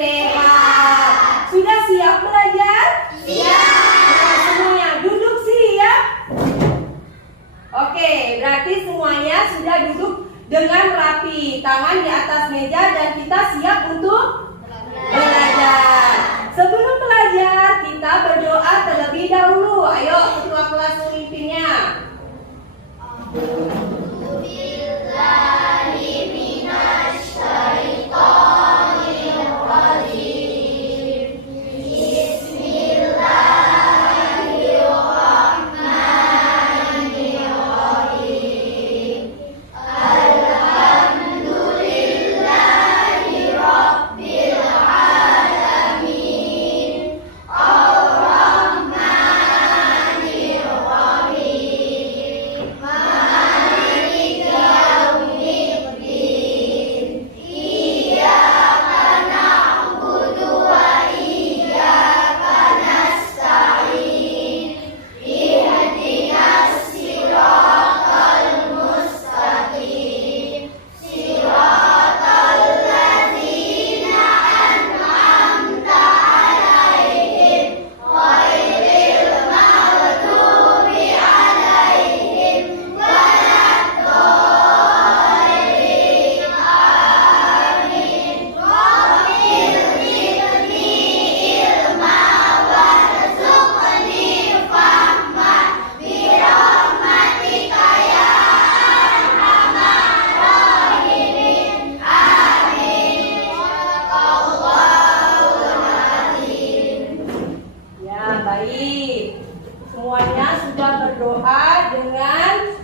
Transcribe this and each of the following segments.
sehat. Sudah siap belajar? Siap. Nah, semuanya duduk siap. Oke, berarti semuanya sudah duduk dengan rapi, tangan di atas meja, dan kita siap untuk belajar. Sebelum belajar, kita berdoa terlebih dahulu. Ayo, ketua kelas memimpinnya. Baik, semuanya sudah berdoa dengan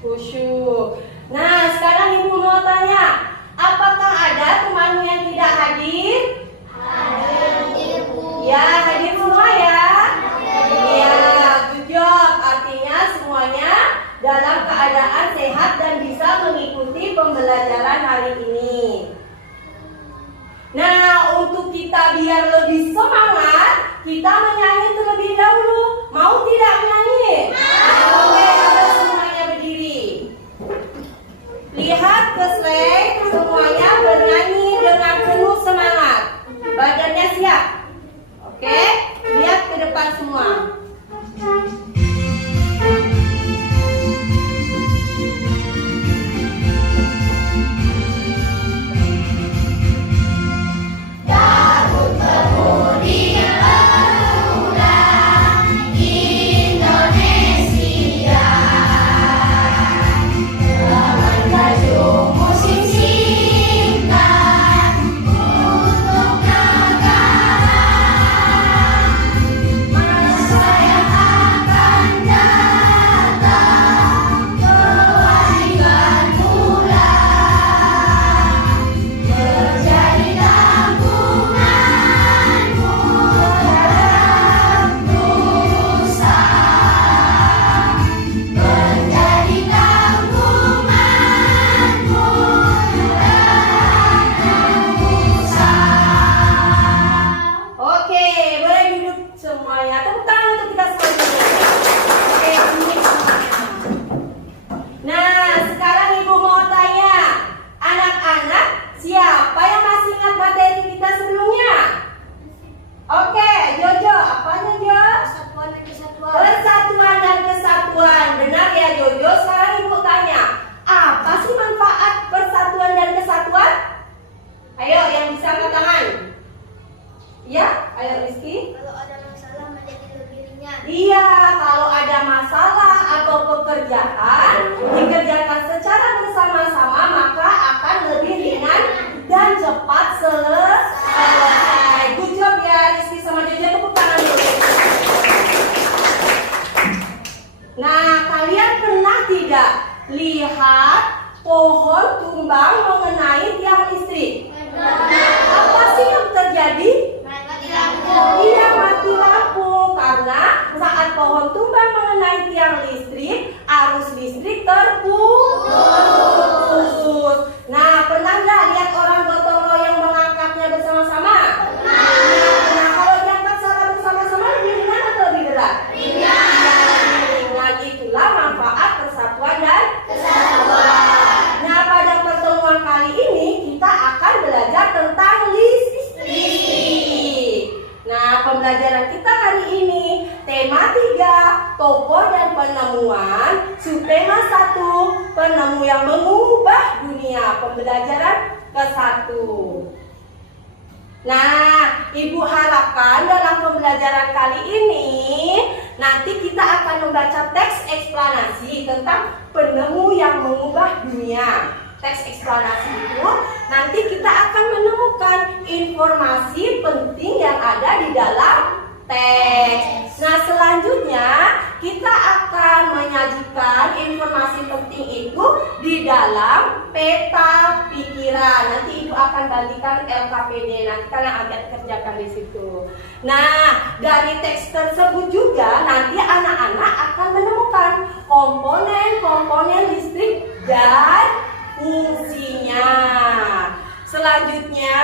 khusyuk. Nah, sekarang Ibu mau tanya, apakah ada temanmu yang tidak hadir? Hadir, Bu. Ya, hadir semua ya? Iya, good job. Artinya semuanya dalam keadaan sehat dan bisa mengikuti pembelajaran hari ini. Nah, untuk kita biar lebih semangat, kita menyanyi terlebih dahulu. Mau tidak menyanyi? Mau. Oke, ayo semuanya berdiri. Lihat ke slide, semuanya bernyanyi dengan penuh semangat. Badannya siap. Oke, lihat ke depan semua. Iya, kalau ada masalah atau pekerjaan dikerjakan secara bersama-sama, maka akan lebih ringan dan cepat selesai. Good job ya Rizky sama Jojo, tepuk tangan dulu. Nah, kalian pernah tidak lihat pohon tumbang mengenai tiang listrik? Apa sih yang terjadi? Iya, mati lampu. Karena saat pohon tumbang mengenai tiang listrik, arus listrik terputus. tokoh dan penemuan. Subtema 1, penemu yang mengubah dunia. Pembelajaran ke-1. Nah, Ibu harapkan dalam pembelajaran kali ini nanti kita akan membaca teks eksplanasi tentang penemu yang mengubah dunia. Teks eksplanasi itu nanti kita akan menemukan informasi penting yang ada di dalam teks. Nah, selanjutnya kita akan menyajikan informasi penting itu di dalam peta pikiran. Nanti Ibu akan bagikan LKPD. Nanti kalian akan kerjakan di situ. Nah, dari teks tersebut juga nanti anak-anak akan menemukan komponen-komponen listrik dan fungsinya. Selanjutnya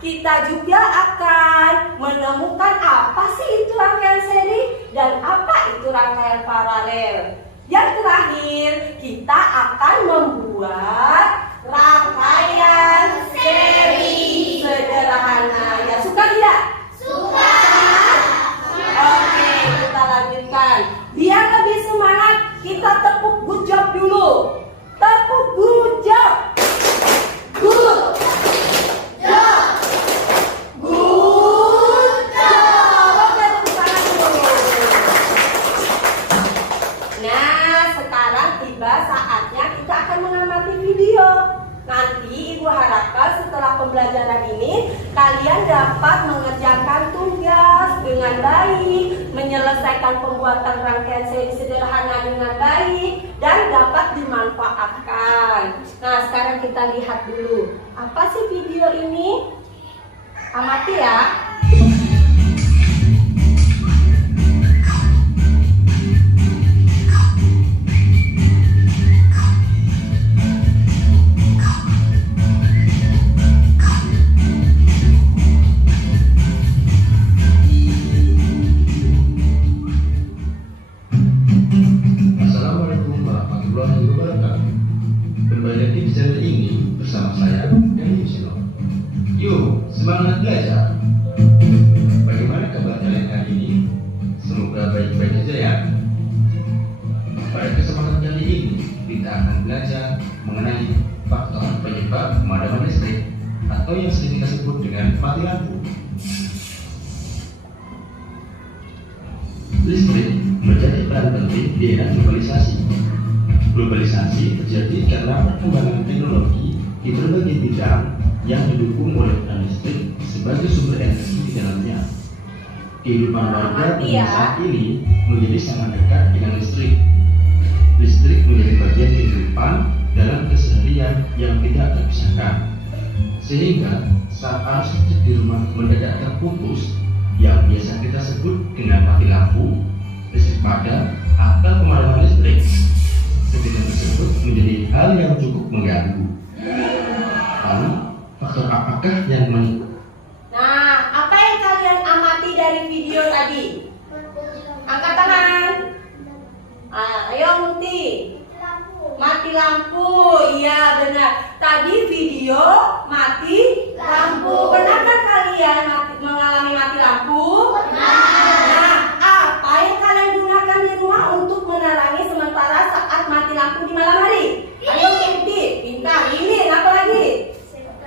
kita juga akan menemukan apa sih itu rangkaian seri dan apa itu rangkaian paralel. Yang terakhir, kita akan membuat rangkaian seri sederhana. Ya, suka tidak? Suka. Oke, kita lanjutkan. Biar lebih semangat, kita tepuk good job dulu. Tepuk good job. Good job. Good job. Oke, tepuk tangan dulu. Nah, sekarang tiba saatnya kita akan mengamati video. Nanti Ibu harapkan setelah pembelajaran ini kalian dapat mengerjakan tugas dengan baik, menyelesaikan pembuatan rangkaian seri sederhana dengan baik, dan dapat dimanfaatkan. Nah, sekarang kita lihat dulu. Apa sih video ini? Amati ya. Assalamualaikum warahmatullahi wabarakatuh. Kembali lagi di channel ini bersama saya, Dani Yusino. Yuk, semangat belajar. Bagaimana kabar kalian hari ini? Semoga baik-baik saja ya. Pada kesempatan kali ini, kita akan belajar mengenai faktor penyebab pemadaman listrik atau yang sering kita sebut dengan mati lampu. Listrik menjadi peran penting di era globalisasi. Globalisasi terjadi karena perkembangan teknologi di berbagai bidang yang didukung oleh peran listrik sebagai sumber energi di dalamnya. Kehidupan warga dunia saat ini menjadi sangat dekat dengan listrik. Listrik menjadi bagian kehidupan dalam keseharian yang tidak terpisahkan. Sehingga saat arus listrik di rumah mendadak terputus, yang biasa kita sebut dengan mati lampu, listrik padam, atau pemadaman listrik, kejadian tersebut menjadi hal yang cukup mengganggu. Lalu, faktor apakah yang Nah, apa yang kalian amati dari video tadi? Angkat tangan. Ayo Muti. Mati lampu. Iya benar. Tadi video mati lampu. Benarkah kalian mengalami mati lampu? Nah, apa yang kalian gunakan di rumah untuk menerangi sementara saat mati lampu di malam hari? Ayo Muti. Pintar. Lilin. Apa lagi?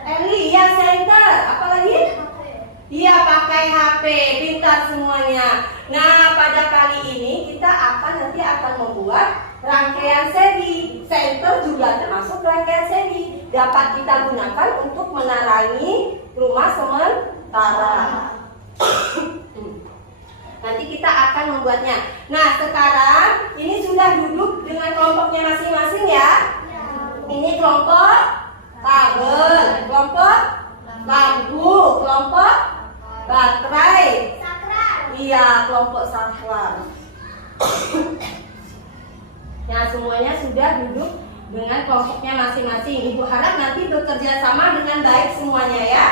Eli. Ya, center. Apa lagi? Iya, pakai HP. Pintar semuanya. Nah, pada kali ini kita nanti akan membuat rangkaian seri. Center juga termasuk rangkaian seri. Dapat kita gunakan untuk menerangi rumah sementara. Nanti kita akan membuatnya. Nah, sekarang ini sudah duduk dengan kelompoknya masing-masing ya. Ini kelompok kabel, kelompok lampu, kelompok baterai. Iya, kelompok saklar. Nah, semuanya sudah duduk dengan kelompoknya masing-masing. Ibu harap nanti bekerja sama dengan baik semuanya ya.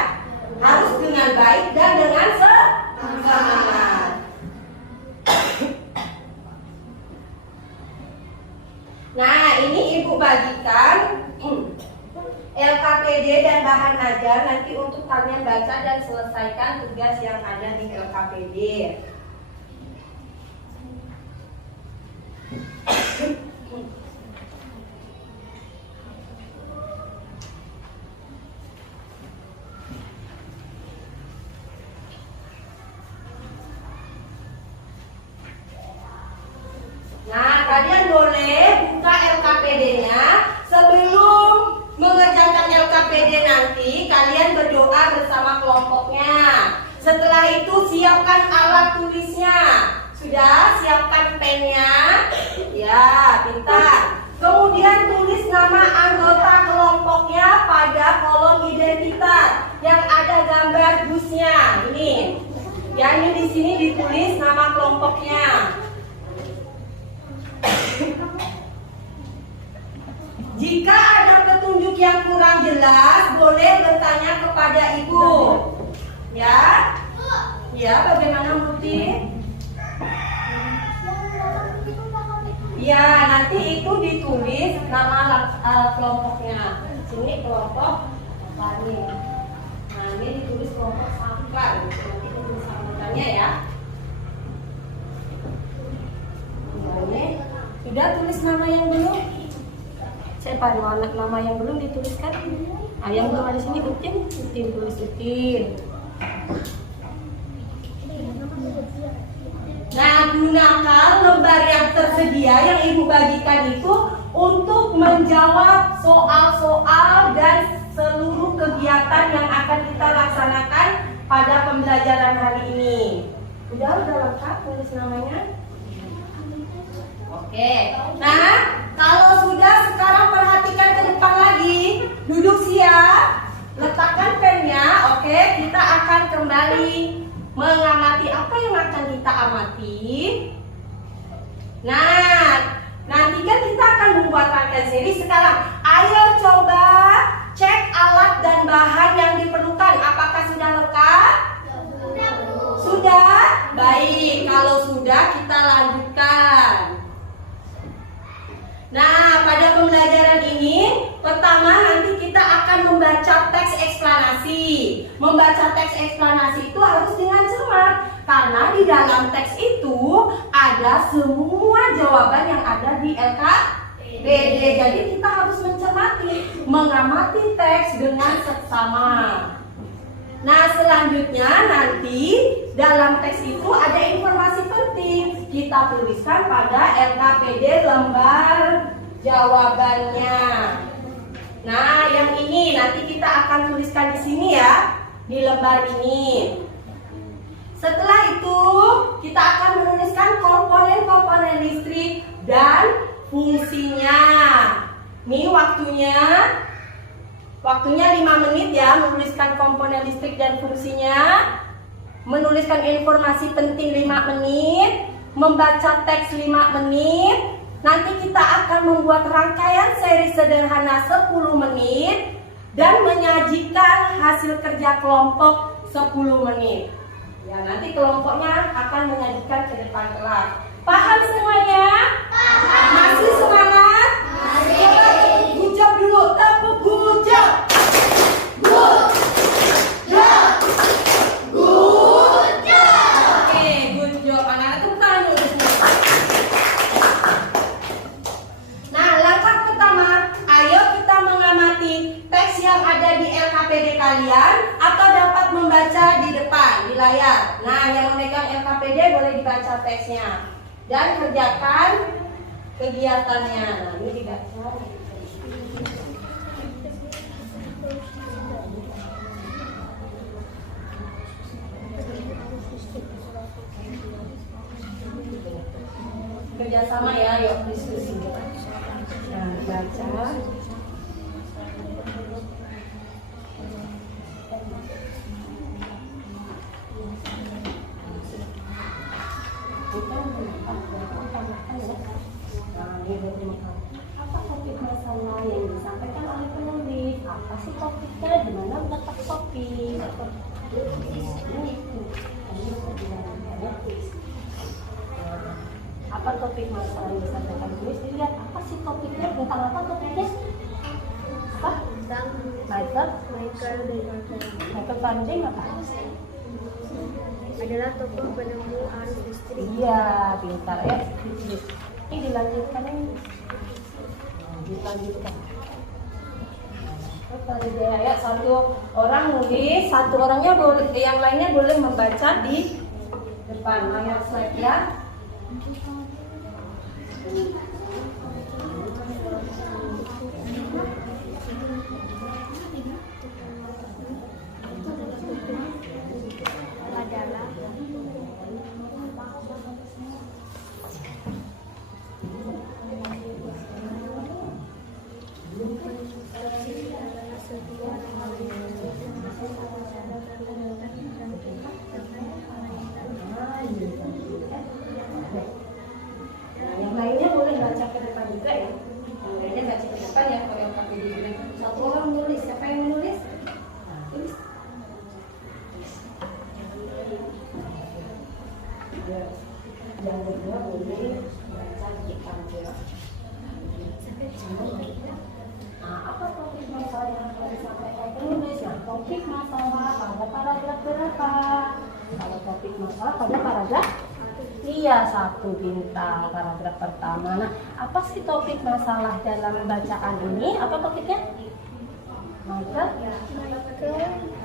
Harus dengan baik dan dengan semangat. Nah, ini Ibu bagikan LKPD dan bahan ajar nanti untuk kalian baca dan selesaikan tugas yang ada di LKPD. Nah, kalian boleh buka LKPD-nya. Sebelum mengerjakan LKPD nanti, kalian berdoa bersama kelompoknya. Setelah itu siapkan alat tulisnya. Sudah? Siapkan pennya. Ya, pintar. Kemudian tulis nama anggota kelompoknya pada kolom identitas yang ada gambar busnya. Ini. Ya, ini di sini ditulis nama kelompoknya. Jika ada petunjuk yang kurang jelas, boleh bertanya kepada ibu. Ya, ya, bagaimana Muti? Ya, nanti itu ditulis nama kelompoknya. Sini kelompok apa nih? Nah, ini ditulis kelompok Safran. Nanti ditulis anggatannya ya. Ini sudah tulis nama yang belum? Siapa nama yang belum dituliskan? Ah, yang belum ada sini Utin tulis Utin. Nah, gunakan lembar yang tersedia yang ibu bagikan itu untuk menjawab soal-soal dan seluruh kegiatan yang akan kita laksanakan pada pembelajaran hari ini. Udah lengkap tulis namanya? Oke. Nah, kalau sudah, sekarang perhatikan ke depan lagi. Duduk siap, letakkan pennya. Oke, kita akan kembali mengamati apa yang akan kita amati. Nah, nanti kan kita akan membuat rangkaian seri. Sekarang, ayo coba cek alat dan bahan yang diperlukan. Apakah sudah lengkap? Sudah? Baik, kalau sudah kita lanjutkan. Nah, pada pembelajaran ini, pertama nanti kita akan membaca teks eksplanasi. Membaca teks eksplanasi itu harus dengan cermat, karena di dalam teks itu ada semua jawaban yang ada di LKPD. Jadi kita harus mencermati, mengamati teks dengan seksama. Nah, selanjutnya nanti dalam teks itu ada informasi penting. Kita tuliskan pada LKPD lembar jawabannya. Nah, yang ini nanti kita akan tuliskan di sini ya, di lembar ini. Setelah itu, kita akan menuliskan komponen-komponen listrik dan fungsinya. Nih waktunya 5 menit ya, menuliskan komponen listrik dan fungsinya, menuliskan informasi penting 5 menit, membaca teks 5 menit. Nanti kita akan membuat rangkaian seri sederhana 10 menit dan menyajikan hasil kerja kelompok 10 menit. Ya, nanti kelompoknya akan menyajikan ke depan kelas. Paham semuanya? Paham. Masih semangat? Masih. Coba good job dulu, tepuk good job. Good job. Good job. Oke, good job. Anak-anak tepuk tangan dulu. Nah, langkah pertama, ayo kita mengamati teks yang ada di LKPD kalian atau dapat membaca di depan di layar. Nah, yang memegang LKPD boleh dibaca teksnya dan kerjakan kegiatannya. Nah, ini dibaca. Kerjasama ya, yuk diskusi. Nah, baca. Apa topik masalah yang disampaikan oleh penulis? Apa sih topiknya? Di mana letak topik? Apa topik masalah yang disampaikan penulis? Dilihat apa sih topiknya? Tentang apa topiknya? Apa? Tentang Michael Faraday apa? Adalah tokoh penemu arus listrik. Iya, pintar ya. Ini dilanjutkan ini. Dilanjutkan. Ya, satu orang nulis, satu orangnya boleh, yang lainnya boleh membaca di depan layar slide ya. Yang lainnya boleh baca ke depan juga ya. Yang lainnya baca ke depan ya. Kalau yang pakai dibilang satu orang menulis, siapa yang menulis? Tulis. Yang kedua boleh baca di depan ya. Nah, apa topik masalah yang akan disampaikan penulis? Nah, topik masalah pada paragraf berapa? Kalau topik masalah pada paragraf, iya 1 bintang paragraf pertama. Nah, apa sih topik masalah dalam bacaan ini? Apa topiknya?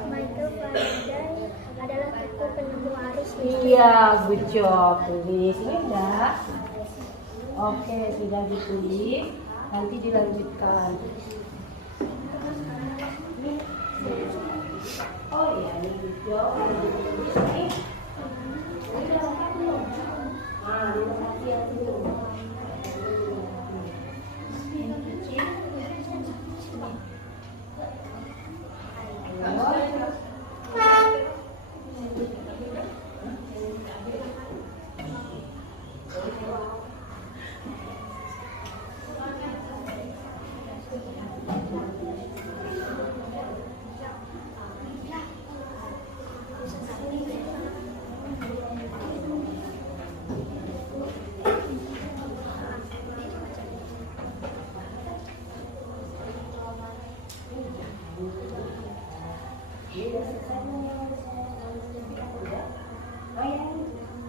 Michael Faraday adalah tokoh penemu arus listrik. Iya, good job. Tulis ini udah. Oke, sudah ditulis. Nanti dilanjutkan. Oh iya, ini good job. Ditulis nih. Ini udah lengkap belum? Nah, dilengkapi yang dulu.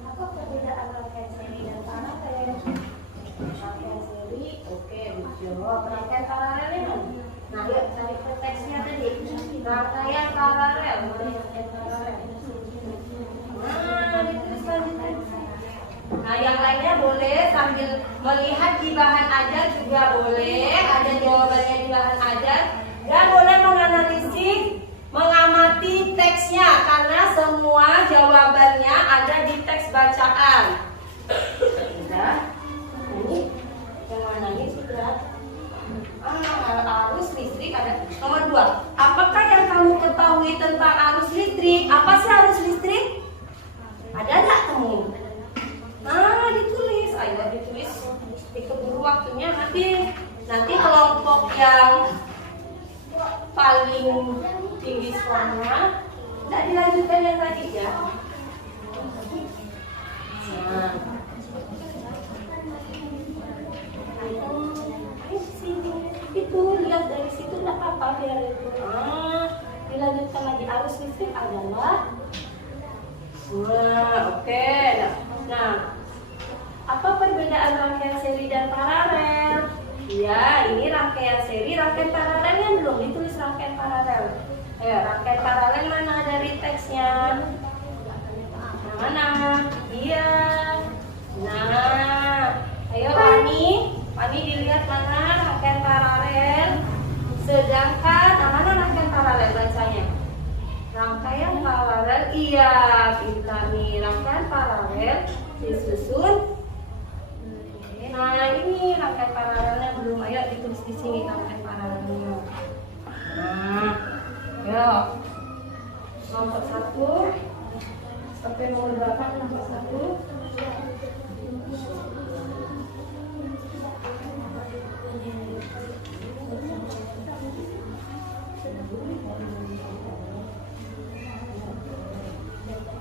Apa perbedaan rangkaian seri dan paralel? Rangkaian seri, oke, jawab. Rangkaian paralelnya mana? Nah, yuk cari ke teksnya tadi. Rangkaian paralel, mana rangkaian paralel? Nah, ditulis lagi. Nah, yang lainnya boleh sambil melihat di bahan ajar juga boleh. Ada jawabannya di bahan ajar. Dan boleh menganalisis, mengamati teksnya karena semua jawabannya ada di teks bacaan. Sudah. Ini yang mana ini sudah. Arus listrik ada. Nomor 2. Apakah yang kamu ketahui tentang arus listrik? Apa sih arus listrik? Ada nggak kamu? Ditulis. Ayo ditulis. Dikeburu waktunya nanti kelompok yang paling tinggi skornya tidak dilanjutkan yang tadi ya. Nah, itu lihat dari situ tidak apa-apa biar itu. Dilanjutkan lagi arus listrik adalah. Oke. Nah, apa perbedaan rangkaian seri dan paralel? Ya, ini rangkaian seri, rangkaian paralelnya belum ditulis rangkaian paralel. Rangkaian paralel mana dari teksnya? Mana? Iya. Nah, ayo Pani dilihat mana rangkaian paralel. Sedangkan mana rangkaian paralel bacanya? Rangkaian paralel, iya, pintar nih. Rangkaian paralel disusun. Nah, ini rangkaian paralelnya belum. Ayo ditulis di sini rangkaian paralelnya. Nah, ayo. Nomor 1 sampai nomor berapa? Nomor 1.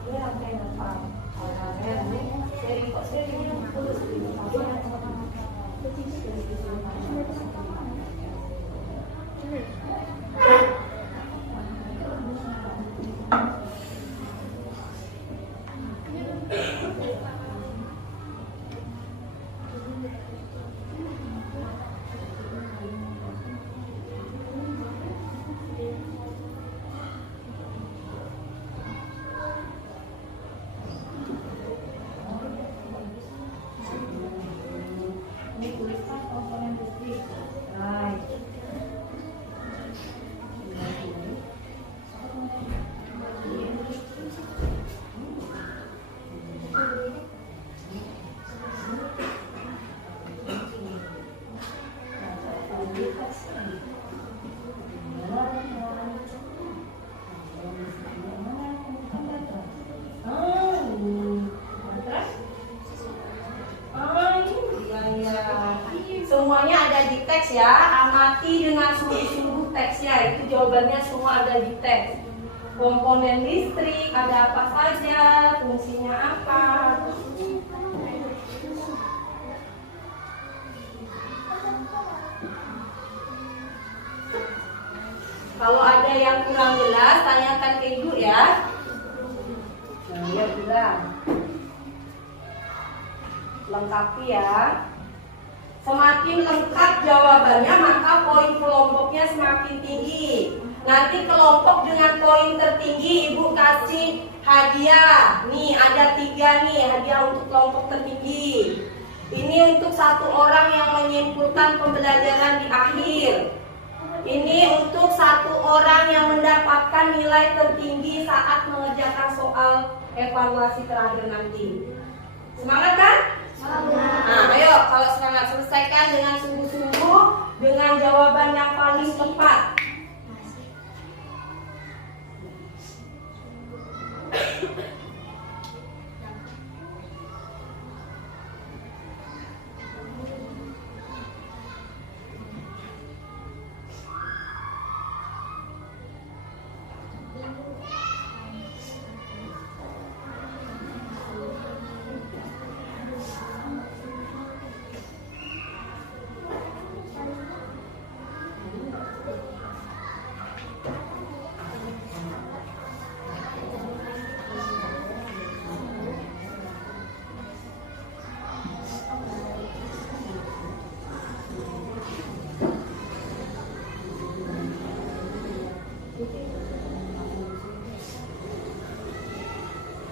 Ini rangkaian apa? Paralel nih. Serinya tulis di ya, amati dengan sungguh-sungguh teksnya. Itu jawabannya semua ada di teks. Komponen listrik ada apa saja, fungsinya apa. Kalau ada yang kurang jelas, tanyakan ke ibu ya. Nah, lihat bilang. Lengkapi ya. Semakin lengkap jawabannya, maka poin kelompoknya semakin tinggi. Nanti kelompok dengan poin tertinggi ibu kasih hadiah. Nih ada 3 nih hadiah untuk kelompok tertinggi. Ini untuk 1 orang yang menyimpulkan pembelajaran di akhir. Ini untuk 1 orang yang mendapatkan nilai tertinggi saat mengerjakan soal evaluasi terakhir nanti. Semangat kan? Nah, ayo kalau semangat selesaikan dengan sungguh-sungguh dengan jawaban yang paling tepat.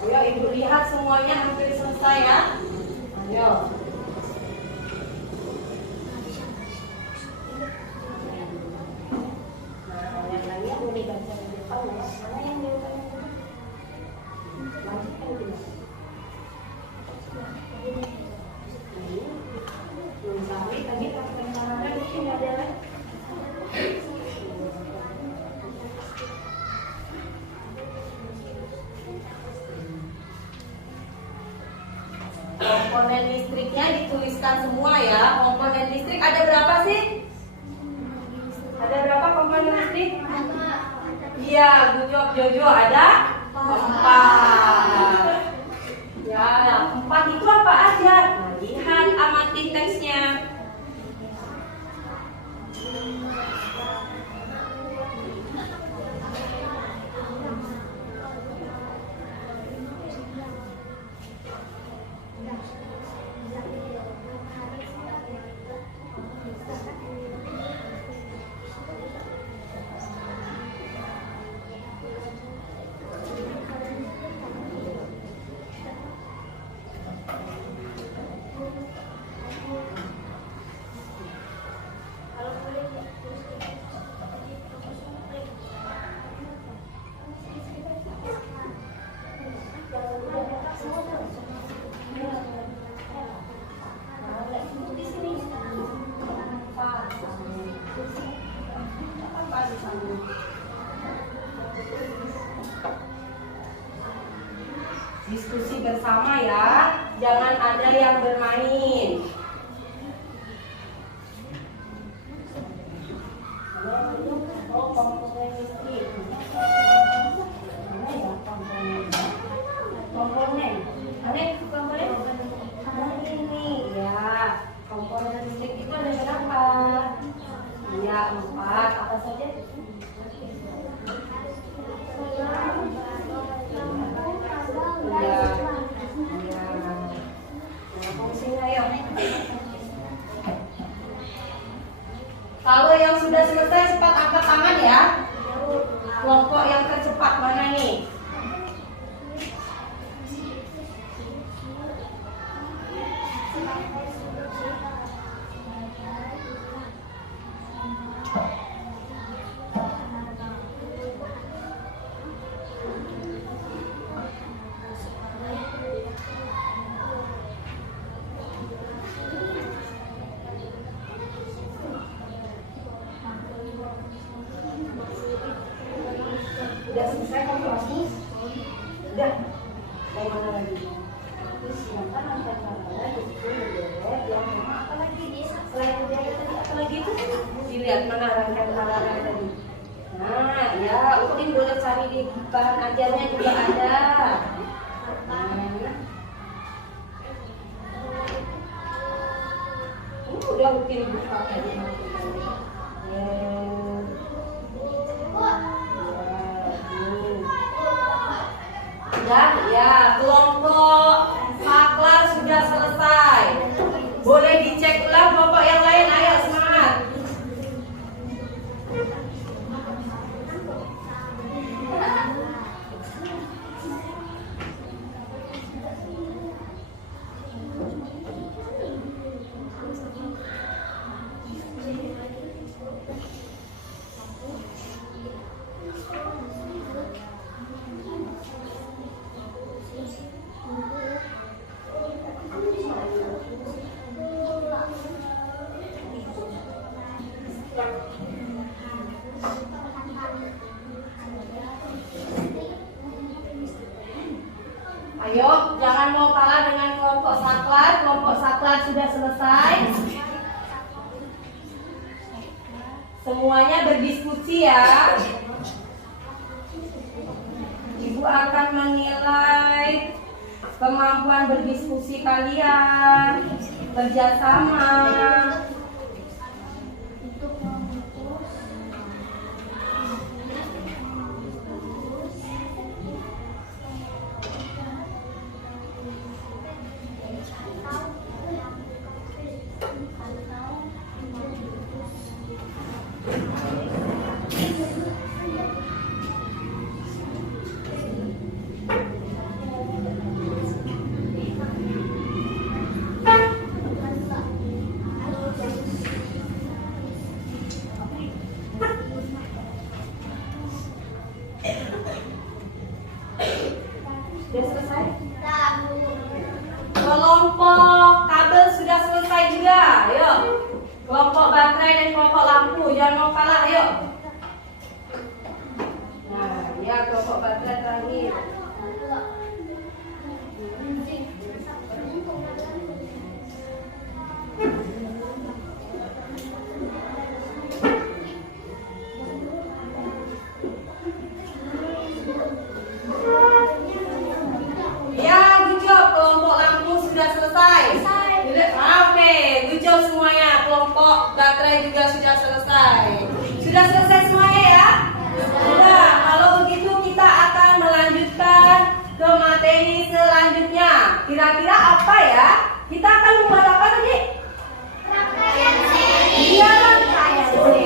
Ayo ibu lihat semuanya hampir selesai ya. Ayo. Nah, yang lainnya boleh baca di depan ya. Mana yang di depan? Lanjutkan dulu. Belum sampai tadi pakai tangan di sini ada lagi. Komponen listriknya dituliskan semua ya. Komponen listrik ada berapa sih? Ada berapa komponen listrik? Iya, good job Jojo, ada 4. Ya, nah, 4 itu apa aja? Nah, lihat amati teksnya. Diskusi bersama ya, jangan ada yang bermain. Oh, komponen listrik. Mana ya komponen? Komponen. Mana komponen? Nah, ini ya. Komponen listrik itu ada berapa? Ya, 4. Apa saja? Kalau yang sudah selesai cepat angkat tangan ya. Kelompok yang tercepat mana nih? Udah selesai kalkulasi? Udah. Dari mana lagi? Silakan angkat tangan lagi. Yang apa lagi? Selain udah tadi apa lagi itu? lihat mana rangkaian larangan tadi. Nah, ya, Upin boleh cari di bahan ajarnya juga ada. Udah Upin buka tadi. Sudah, ya, kelompok saklar sudah selesai. Boleh dicek ulang kelompok yang lain, ayo semangat. Ayo, jangan mau kalah dengan kelompok saklar. Kelompok saklar sudah selesai. Semuanya berdiskusi ya. Ibu akan menilai kemampuan berdiskusi kalian, kerjasama. Sudah selesai? Kelompok kabel sudah selesai juga. Ayo. Kelompok baterai dan kelompok lampu, jangan mau kalah, ayo. Nah, ya kelompok baterai terakhir. Ya, good job. Kelompok lampu sudah selesai. Oke, good job semuanya. Kelompok baterai juga sudah selesai. Sudah selesai semuanya ya? Sudah. Kalau begitu kita akan melanjutkan ke materi selanjutnya. Kira-kira apa ya? Kita akan membuat apa tadi? Rangkaian seri. Iya, rangkaian seri.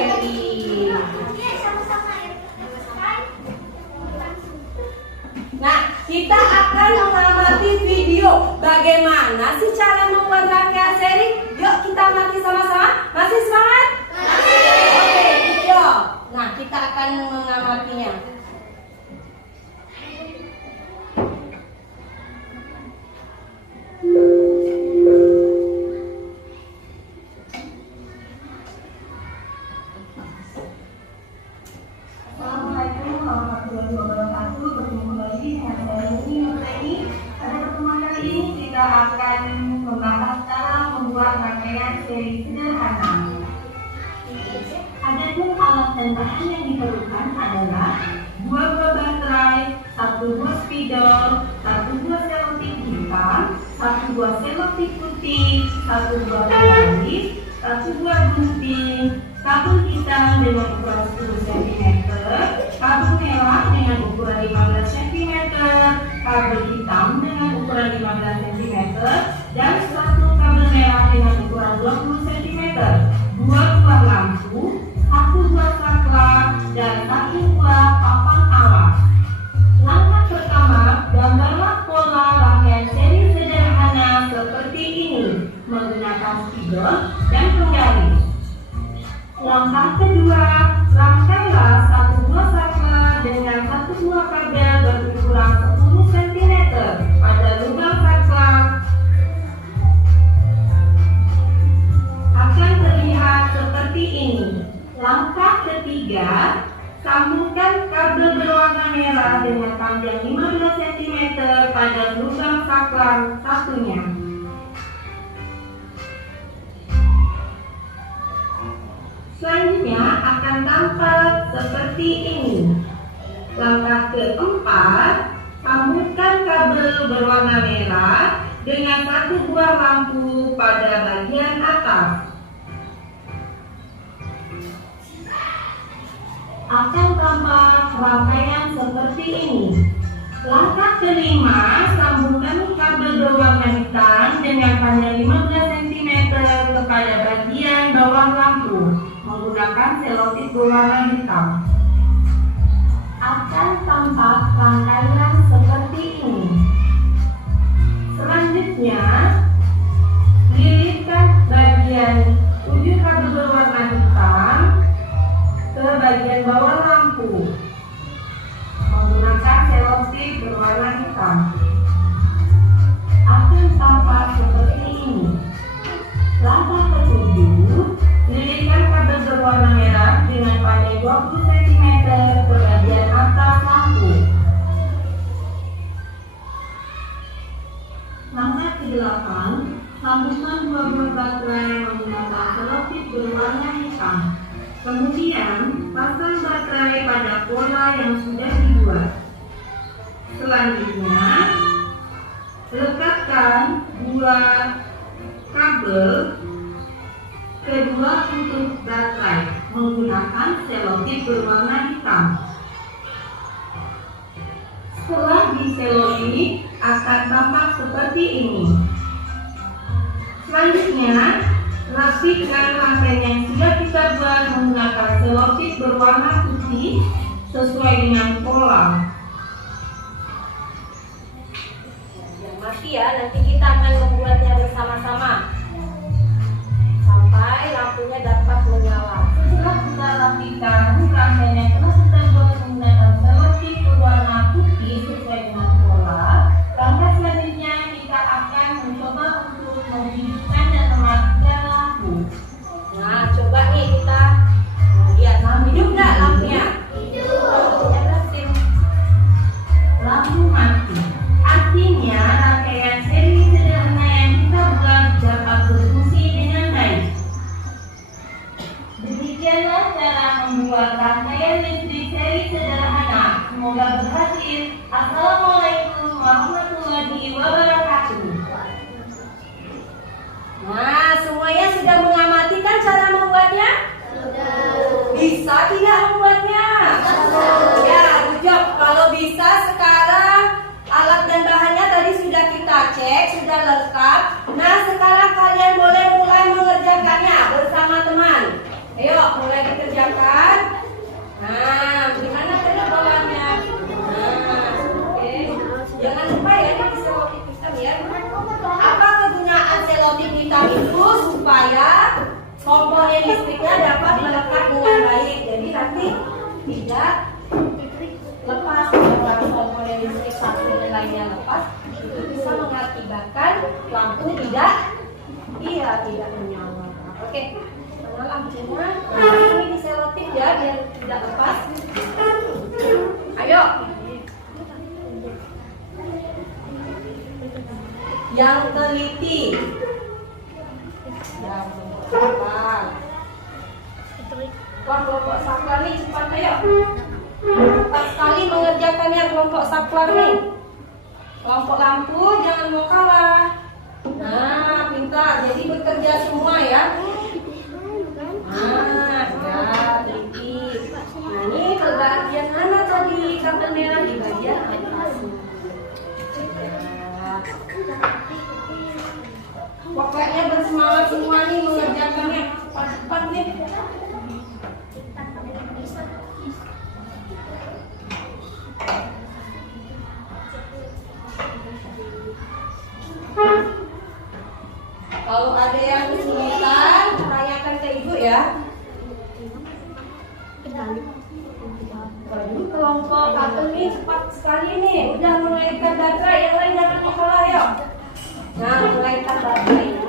Nah, kita akan mengamati video bagaimana sih cara membuat rangkaian seri. Yuk kita amati sama-sama. Masih semangat? Oke, yuk. Nah, kita akan mengamatinya. Assalamualaikum warahmatullahi wabarakatuh. Bertemu lagi dengan saya Nurani. Pada pertemuan kali ini kita akan membahas cara membuat rangkaian seri sederhana. Adapun alat dan bahan yang diperlukan adalah 2 buah baterai, 1 buah spidol, 1 buah selotip hitam, 1 buah selotip putih, 1 buah penggaris, 1 buah gunting, kabel hitam dengan ukuran 10 cm, kabel merah dengan ukuran 15 cm, kabel hitam dengan ukuran 15 cm, dan 1 kabel merah dengan ukuran 20 cm, 2 buah lampu, 1 buah saklar, dan 1 buah papan alas. Langkah pertama, gambarlah pola rangkaian seri sederhana seperti ini menggunakan spidol dan penggaris. Langkah kedua, rangkailah 1 buah saklar dengan 1 buah kabel berukuran 10 cm pada lubang saklar. Akan terlihat seperti ini. Langkah ketiga, sambungkan kabel berwarna merah dengan panjang 15 cm pada lubang saklar satunya. Selanjutnya akan tampak seperti ini. Langkah keempat, sambungkan kabel berwarna merah dengan satu buah lampu pada bagian atas. Akan tampak rangkaian seperti ini. Langkah kelima, sambungkan kabel berwarna hitam dengan panjang 15 cm kepada bagian bawah lampu menggunakan selotip berwarna hitam. Akan tampak rangkaian seperti ini. Selanjutnya, lilitkan bagian ujung kabel berwarna hitam ke bagian bawah lampu menggunakan selotip berwarna hitam. Akan tampak seperti ini. Langkah ketujuh, lilitkan kabel berwarna merah dengan panjang 20 cm ke bagian atas lampu. Langkah ke-8, sambungkan dua buah baterai menggunakan selotip berwarna hitam. Kemudian, pasang baterai pada pola yang sudah dibuat. Selanjutnya, lekatkan dua kabel ke dua kutub baterai menggunakan selotip berwarna hitam. Setelah diselotip, akan tampak seperti ini. Selanjutnya, rapikan rangkaian yang sudah kita buat menggunakan selotip berwarna putih sesuai dengan pola. Jangan mati ya, nanti kita akan membuatnya bersama-sama sampai lampunya dapat menyala. Setelah kita rapikan rangkaian yang telah kita buat menggunakan selotip berwarna putih sesuai dengan pola, langkah selanjutnya kita akan mencoba untuk menghidupkan dan mematikan lampu. Nah, coba nih kita lihat hidup nggak lampunya? Lampunya berhasil. Lampu mati. Artinya rangkaian seri sederhana yang kita buat dapat berfungsi dengan baik. Demikianlah cara membuat rangkaian listrik seri sederhana. Semoga berhasil. Assalamualaikum warahmatullahi wabarakatuh. Nah, semuanya sudah mengamati kan cara membuatnya? Bisa tidak membuatnya? Ya, good job. Kalau bisa sekarang alat dan bahannya tadi sudah kita cek, sudah lengkap. Nah, sekarang kalian boleh mulai mengerjakannya bersama teman. Ayo, mulai dikerjakan. Nah, gimana cara bawahnya? Nah, oke. Jangan lupa ya, ini selotip hitam ya. Apa kegunaan selotip hitam itu? Supaya komponen listriknya dapat melekat dengan baik. Jadi nanti tidak lepas kalau komponen listrik satu dan lainnya lepas, itu bisa mengakibatkan lampu tidak menyala. Oke, karena lampunya ini diselotip ya biar tidak lepas. Ayo. Yang teliti. Wah, kelompok saklar nih cepat ayo. Cepat sekali mengerjakannya kelompok saklar nih. Kelompok lampu jangan mau kalah. Nah, pintar. Jadi bekerja semua ya. Nah, ya, teliti. Nah, ini ke bagian mana tadi kabel merah di bagian atas. Pokoknya bersemangat semua nih mengerjakannya. Cepat nih. Kalau ada yang kesulitan, tanyakan ke ibu ya. Waduh, kelompok kabel nih cepat sekali nih. Udah menaikkan baterai, yang lain jangan mau kalah ya. Nah, menaikkan baterainya.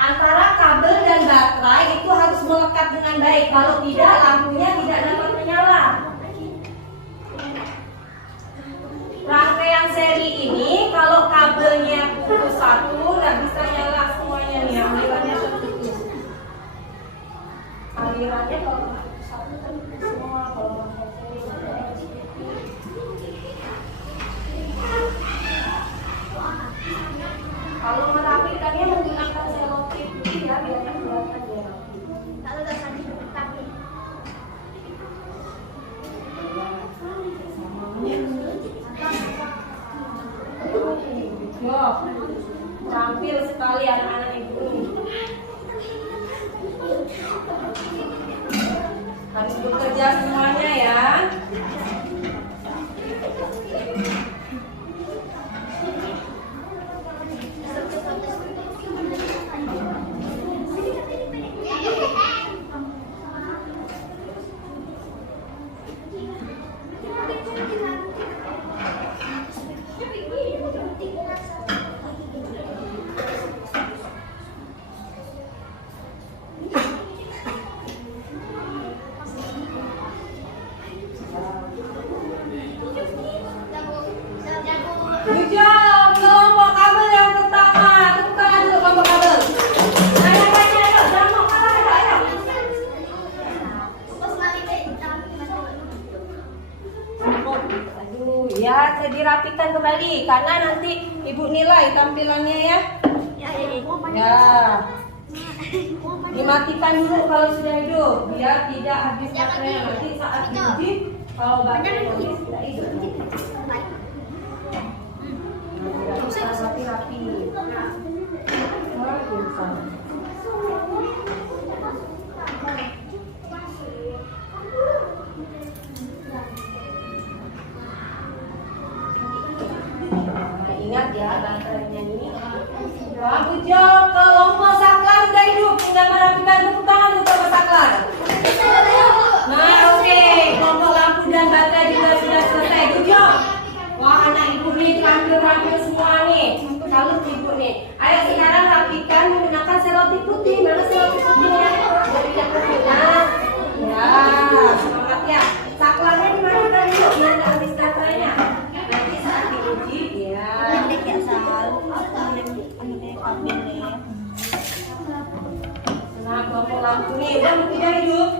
Antara kabel dan baterai itu harus melekat dengan baik. Kalau tidak, lampunya tidak dapat menyala. merapikannya menggunakan selotip putih ya, biar kelihatan dia rapi. Kalau udah tadi tapi Yo, terampil sekali anak-anak ibu ini. Harus bekerja semuanya ya. Good job, kelompok kabel yang pertama. Tepuk tangan dulu kelompok kabel. Ayo, jangan mau kalah, ayo. Aduh, ya, dirapikan kembali karena nanti ibu nilai tampilannya ya. Ya. Dimatikan dulu kalau sudah hidup, biar tidak habis baterainya. Nanti saat diuji, kalau baterai habis tidak hidup. Rapi-rapi. Ingat ya baterainya ini. Good job, kelompok saklar sudah hidup. Tinggal merapikan, tepuk tangan untuk kelompok saklar. Nah, oke, kelompok lampu dan baterai juga sudah selesai. Good job. Wah, anak ibu nih terampil semua nih. Salut ibu nih. Ayo sekarang rapikan menggunakan selotip putih. Mana selotip putihnya? Jadi tidak berguna. Ya, semangat ya. Saklarnya dimatikan dulu biar tidak habis baterainya. Nanti saat diuji, ya. Nah, kelompok lampu nih udah tidak hidup.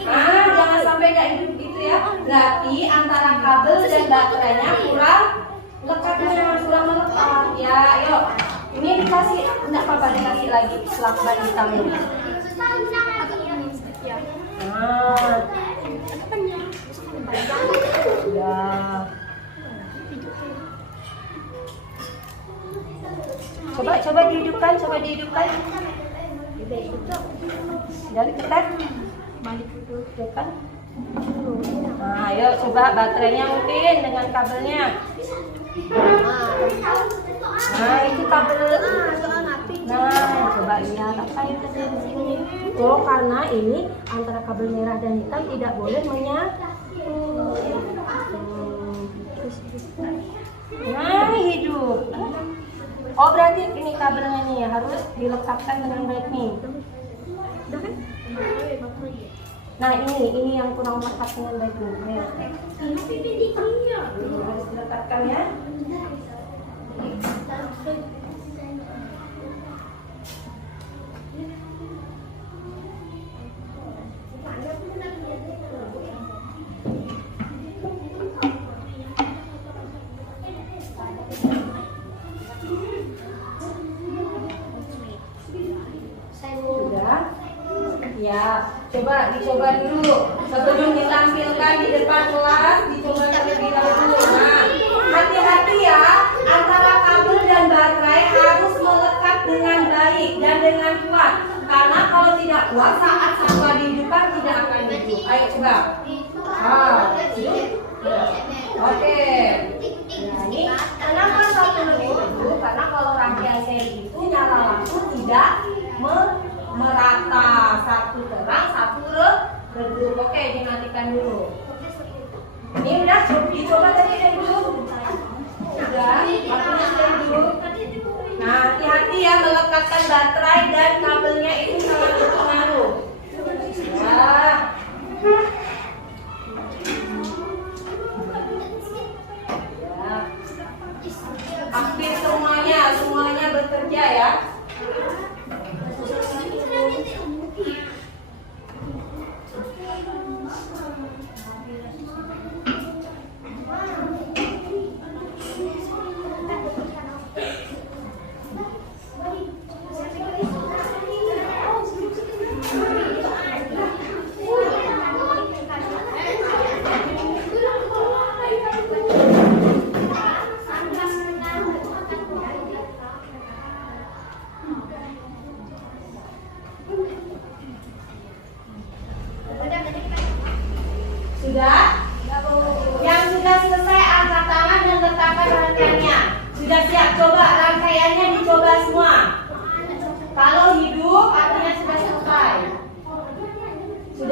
Jangan sampai nggak hidup gitu ya. Berarti antara kabel dan baterainya kurang lekatnya, kurang melekat. Ya, yuk. Ini dikasih, enggak apa-apa dikasih lagi lakban hitam ini. Ya. Coba dihidupkan, Dari tekan. Tekan. Nah, ayo coba baterainya mungkin dengan kabelnya. Nah, itu kabel. Nah, coba lihat apa yang terjadi di sini. Oh, karena ini antara kabel merah dan hitam tidak boleh menyatu. Nah, hidup. Oh, berarti ini kabelnya nih harus dilekatkan dengan baik nih. Nah, ini yang kurang lekat dengan baik nih. Harus dilekatkan ya. Ya, dicoba dulu sebelum ditampilkan di depan kelas, dicoba terlebih dahulu. Nah, hati-hati ya, antara kabel dan baterai harus melekat dengan baik dan dengan kuat. Karena kalau tidak kuat saat saklar dihidupkan tidak akan hidup. Ayo coba. Oke. Nah, ini kenapa satu lebih dulu? Karena kalau rangkaian seri itu nyala lampu tidak merata, satu terang, satu redup. Oke, dimatikan dulu. Ini udah dicoba tadi dulu. Udah, waktunya sudah hidup. Nah, hati-hati ya melekatkan baterai dan kabelnya itu sangat berpengaruh. Ya. Hampir semuanya bekerja ya.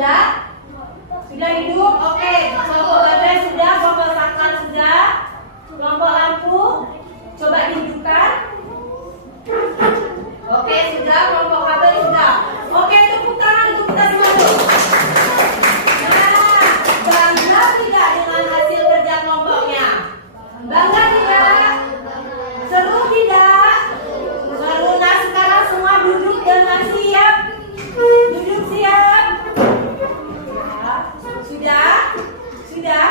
sudah? Sudah hidup? Oke. Kelompok baterai sudah, kelompok saklar sudah. Kelompok lampu coba dihidupkan. Oke, sudah. Kelompok kabel sudah. Oke, tepuk tangan untuk kita semua dulu. Nah, bangga tidak dengan hasil kerja kelompoknya? Bangga tidak? Seru tidak? Seru. Nah, sekarang semua duduk dengan siap. Duduk siap. Ya. Sudah? Sudah?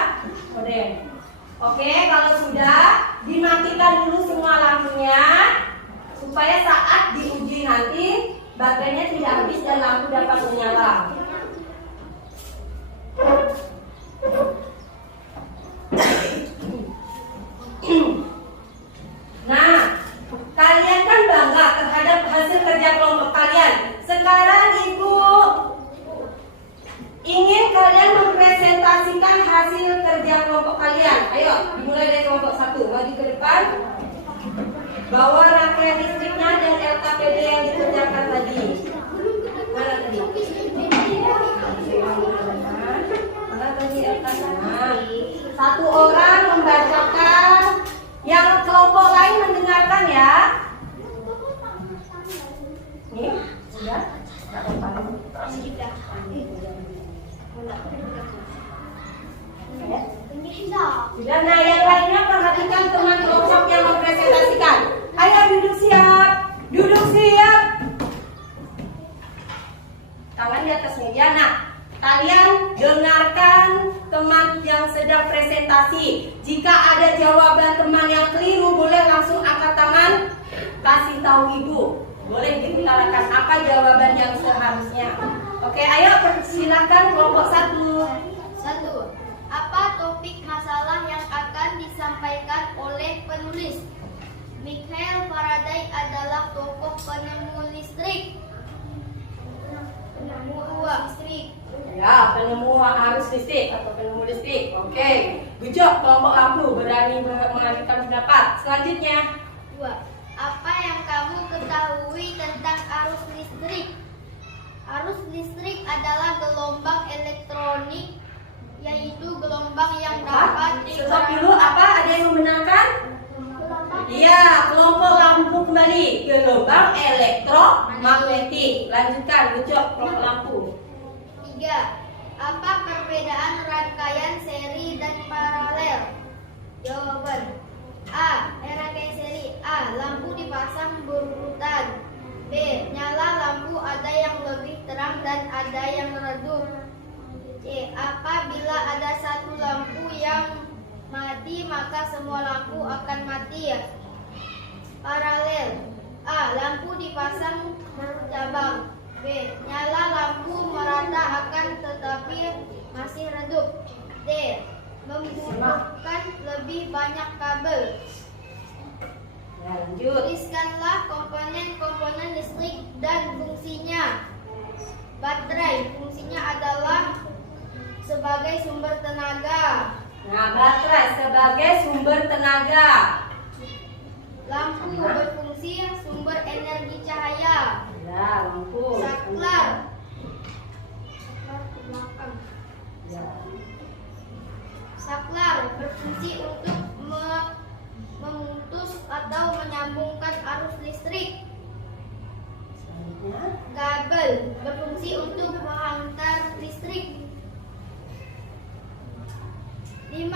Oke, kalau sudah, dimatikan dulu semua lampunya supaya saat diuji nanti baterainya tidak habis dan lampu dapat menyala. Nah, kalian kan bangga terhadap hasil kerja kelompok kalian. Sekarang Ibu ingin kalian mempresentasikan hasil kerja kelompok kalian. Ayo, dimulai dari kelompok 1. Maju ke depan. Bawa rangkaian listriknya dan LKPD yang dikerjakan tadi. Mana tadi? Mana tadi LKPD? Satu orang membacakan, yang kelompok lain mendengarkan ya. Nih, sudah? Sudah, nah yang lainnya perhatikan teman kelompok yang mempresentasikan. Ayo duduk siap, duduk siap. Tangan di atas meja. Nah, kalian dengarkan teman yang sedang presentasi. Jika ada jawaban teman yang keliru, boleh langsung angkat tangan, kasih tahu Ibu. Boleh diutarakan apa jawaban yang seharusnya. Oke, ayo silakan kelompok 1. 1. Apa topik masalah yang akan disampaikan oleh penulis? Michael Faraday adalah tokoh penemu listrik. Penemu listrik. Ya, penemu arus listrik atau penemu listrik. Oke, good job kelompok lampu, berani mengajukan pendapat. Selanjutnya. 2. Apa yang kamu ketahui tentang arus listrik? Arus listrik adalah gelombang elektronik, yaitu gelombang yang dapat Stop dulu, apa? Ada yang membenarkan? Iya, kelompok lampu kembali. Gelombang elektromagnetik. Lanjutkan, good job kelompok lampu. 3. Apa perbedaan rangkaian seri dan paralel? Jawaban A. Rangkaian seri. A. Lampu dipasang berurutan. B. Nyala lampu ada yang lebih terang dan ada yang redup. C. Apabila ada satu lampu yang mati, maka semua lampu akan mati. Paralel. A. Lampu dipasang bercabang. B. Nyala lampu merata akan tetapi masih redup. D. Membutuhkan lebih banyak kabel. Ya, lanjut. Tuliskanlah komponen-komponen listrik dan fungsinya. Baterai fungsinya adalah sebagai sumber tenaga. Nah, baterai sebagai sumber tenaga. Lampu berfungsi sumber energi cahaya. Ya, lampu. Saklar. Ke belakang. Ya. Saklar berfungsi untuk memutus atau menyambungkan arus listrik. Selanjutnya. Kabel berfungsi untuk menghantar listrik. 5.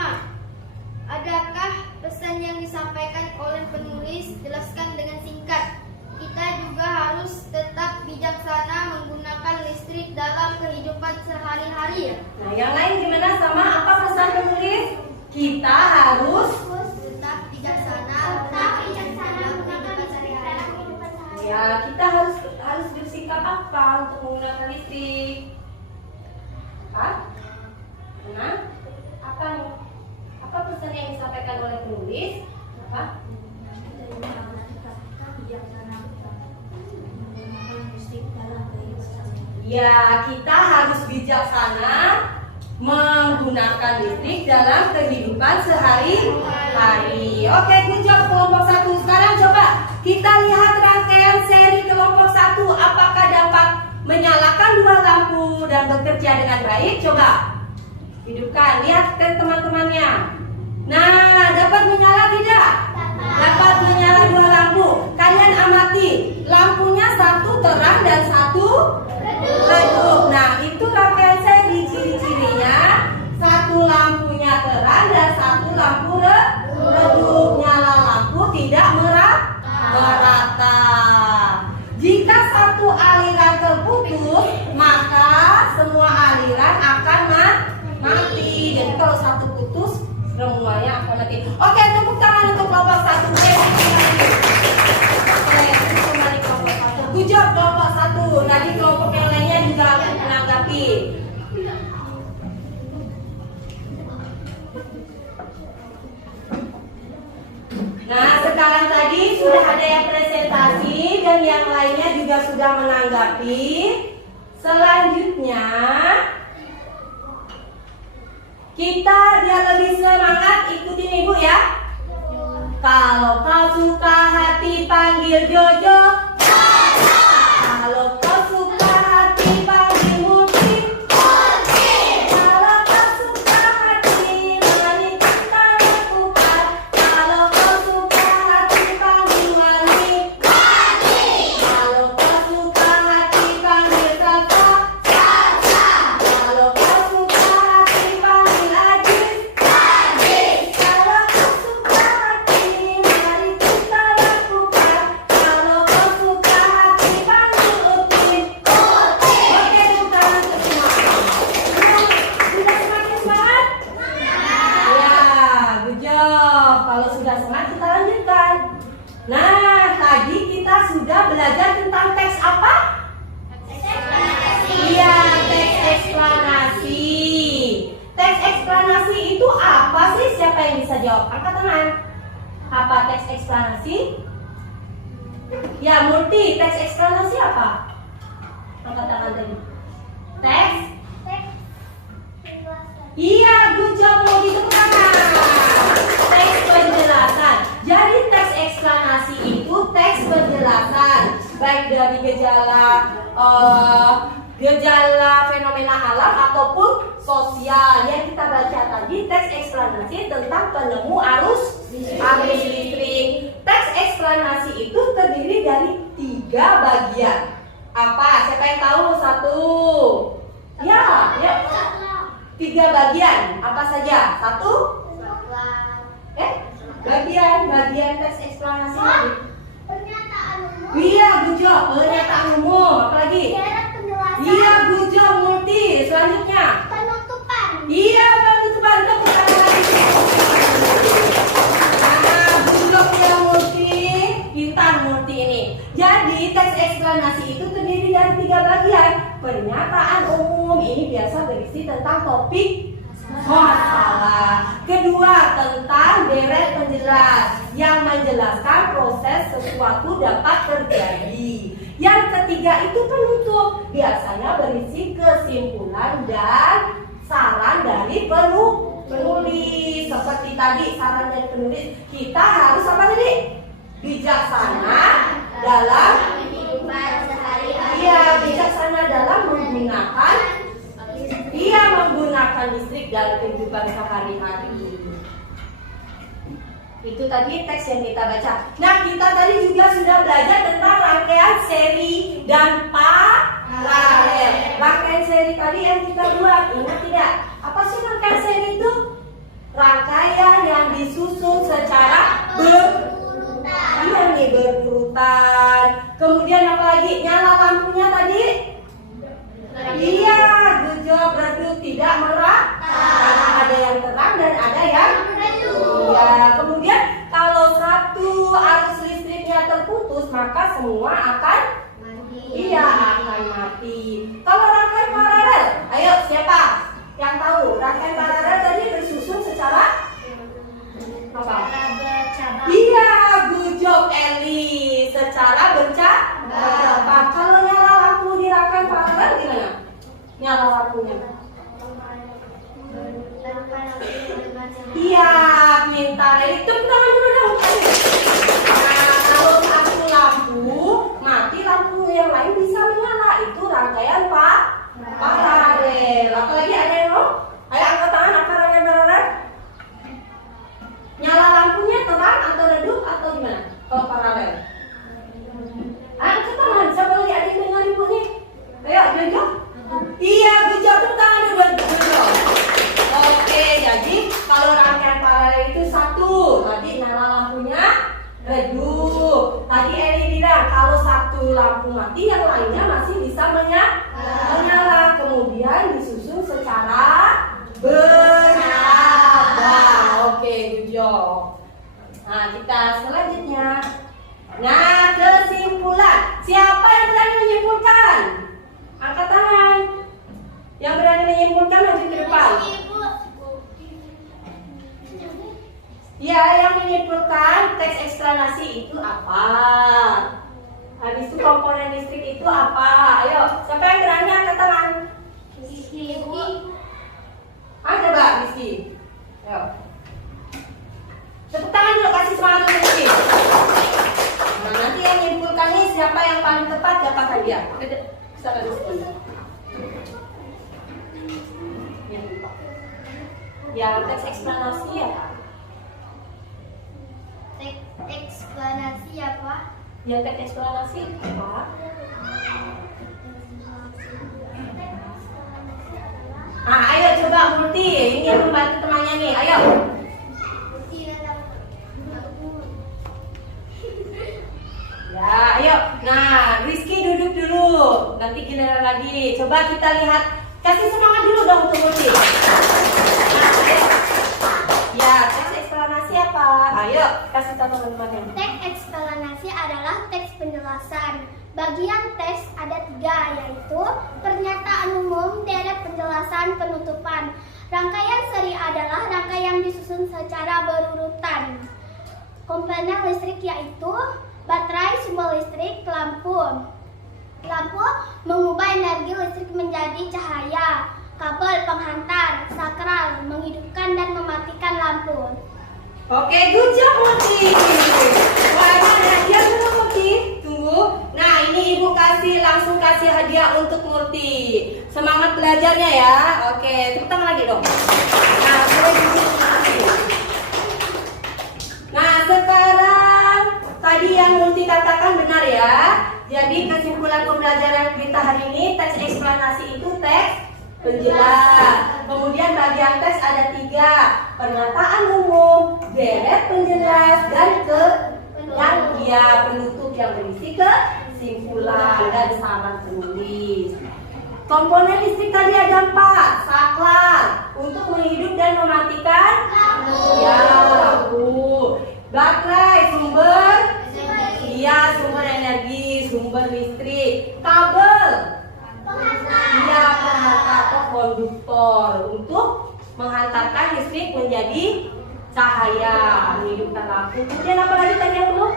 Adakah pesan yang disampaikan oleh penulis? Jelaskan dengan singkat. Kita juga harus tetap bijaksana menggunakan listrik dalam kehidupan sehari-hari. Nah, yang lain gimana? Sama apa pesan penulis? Kita harus Tetap bijaksana menggunakan kehidupan sehari-hari. ya, kita harus bersikap apa untuk menggunakan listrik? Hah? Nah, apa nih? Apa pesan yang disampaikan oleh penulis? Apa? Ya, kita harus bijaksana menggunakan listrik dalam kehidupan sehari-hari. Oke, good job kelompok 1. Sekarang coba kita lihat rangkaian seri kelompok 1. Apakah dapat menyalakan 2 lampu dan bekerja bekerja dengan baik? Coba hidupkan, lihat ke teman-temannya. Nah, dapat menyala tidak? Dapat menyala 2 lampu. Kalian amati, lampunya satu terang dan satu redup. Nah, itu rangkaian seri. Ciri-cirinya satu lampunya terang dan satu lampu redup. Nyala lampu tidak merata. Jika satu aliran terputus, maka semua aliran akan mati. Jadi kalau satu putus, semuanya akan mati. Oke, tepuk tangan untuk kelompok 1. Kembali kelompok 1. Good job kelompok 1. Tadi kelompok yang lainnya juga akan menanggapi. Nah, sekarang tadi sudah ada yang presentasi dan yang lainnya juga sudah menanggapi. Selanjutnya kita biar lebih semangat ikutin ibu ya. Kalau kau suka hati panggil Jojo. Kalau kau suka hati panggil Murti. Kalau kau suka hati mari kita lakukan. Kalau kau suka hati panggil Wali. Kalau kau suka hati panggil Salsa. Kalau kau suka hati panggil Ajis. Kalau kau suka hati mari kita lakukan. Kalau kau suka hati panggil Upin. Oke, buka untuk semua. Sudah semakin semangat? Ya, good job. Kalau sudah semangat kita lanjutkan. Nah, tadi kita sudah belajar tentang teks apa? Iya, teks eksplanasi. Teks eksplanasi itu apa sih? Siapa yang bisa jawab? Angkat tangan. Apa teks eksplanasi? Ya, Murti, teks eksplanasi apa? Angkat tangan tadi. Teks? Iya, good job, Murti, tepuk tangan. Teks penjelasan. Jadi teks eksplanasi itu teks penjelasan, baik dari gejala fenomena alam ataupun sosial. Yang kita baca tadi teks eksplanasi tentang penemu arus listrik. Teks eksplanasi itu terdiri dari 3 bagian. Apa? Siapa yang tahu? 1. Ya. 3 bagian. Apa saja? 1. Bagian teks eksplanasi. Pernyataan umum. Iya, good job. Pernyataan umum. Apa lagi? Syarat penjelasan. Iya, good job, Murti. Selanjutnya. Penutupan. Iya, penutupan. Tepuk tangan lagi. Nah, good job ya, Murti. Pintar Murti ini. Jadi, teks eksplanasi itu terdiri dari 3 bagian. Pernyataan umum ini biasa berisi tentang topik masalah. Kedua, tentang deret penjelas yang menjelaskan proses sesuatu dapat terjadi. Yang ketiga itu penutup, biasanya berisi kesimpulan dan saran dari penulis. Seperti tadi saran dari penulis, kita harus apa tadi? Bijaksana dalam kehidupan sehari-hari. Iya, bijaksana dalam menggunakan listrik dalam kehidupan sehari-hari. Itu tadi teks yang kita baca. Nah, kita tadi juga sudah belajar tentang rangkaian seri dan paralel. Rangkaian seri tadi yang kita buat, ingat tidak? Apa sih rangkaian seri itu? Rangkaian yang disusun secara berurutan. Kemudian apa lagi? Nyala lampunya tadi? Iya, good job, redup, tidak merata. Karena ada yang terang dan ada yang redup. Ya, kemudian kalau satu arus listriknya terputus, maka semua akan mati. Kalau rangkaian paralel, ayo siapa yang tahu? Rangkaian paralel tadi bersusun secara apa? Iya, good job Eli. Secara bercabang. Kalau nyala lampu di rangkaian paralel gimana? Nyala lampunya. Iya, pintar. Tepuk tangan dulu dong. Nah, kalau satu lampu mati, lampu yang lain bisa menyala. Itu rangkaian paralel. Kebayang kalau satu lampu mati, yang lainnya masih bisa menyala. Kemudian disusun secara berabang. Oke, good job. Nah, kita selanjutnya. Nah, kesimpulan. Siapa yang berani menyimpulkan? Angkat tangan. Yang berani menyimpulkan maju ke depan. Ya, yang menyimpulkan teks eksplanasi itu apa? Habis itu komponen listrik itu apa? Ayo, siapa yang berani angkat tangan? Ada Mbak Rizky. Ayo. Tepuk tangan dulu, kasih semangat untuk Rizky. Nah, nanti yang menyimpulkan ini siapa yang paling tepat dapat hadiah. Siapa Rizky? Ya, teks eksplanasi ya. Eksplanasi apa? Ya, teks eksplanasi apa? Ah, ayo coba Multi, ini yang membantu temannya nih, ayo. Ya, ayo. Nah, Rizky duduk dulu, nanti giliran lagi. Coba kita lihat, kasih semangat dulu dong untuk Multi. Nah, ayo. Ya, teks eksplanasi apa? Ayo, kasih tahu teman-teman. Teks eksplanasi adalah teks penjelasan. Bagian teks ada 3, yaitu pernyataan umum, deret, penjelasan, penutupan. Rangkaian seri adalah rangkaian disusun secara berurutan. Komponen listrik yaitu baterai, sumber listrik, lampu. Lampu mengubah energi listrik menjadi cahaya. Kabel penghantar, sakral, menghidupkan dan mematikan lampu. Oke, good job Multi. Wah, ada hadiah belum Multi? Tunggu. Nah, ini Ibu langsung kasih hadiah untuk Multi. Semangat belajarnya ya. Oke, tepuk tangan lagi dong. Nah, boleh duduk Multi. Nah, sekarang tadi yang Multi katakan benar ya. Jadi kesimpulan pembelajaran kita hari ini, teks eksplanasi itu teks penjelas. Kemudian bagian teks ada 3, pernyataan umum, deret penjelas, dan penutup yang berisi kesimpulan dan saran penulis. Komponen listrik tadi ada 4, saklar untuk menghidup dan mematikan lampu. Baterai sumber energi, sumber listrik. Kabel penghantar atau konduktor untuk menghantarkan listrik menjadi cahaya, menghidupkan lampu. Kemudian apa lagi tadi yang belum?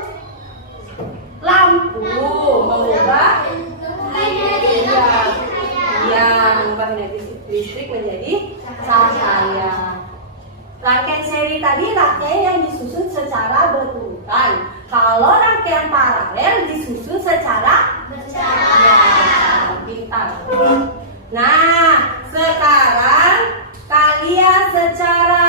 Lampu mengubah mengubah energi listrik menjadi cahaya. Rangkaian seri tadi rangkaian yang disusun secara berurutan. Kalau rangkaian paralel disusun secara pintar. Nah, sekarang kalian secara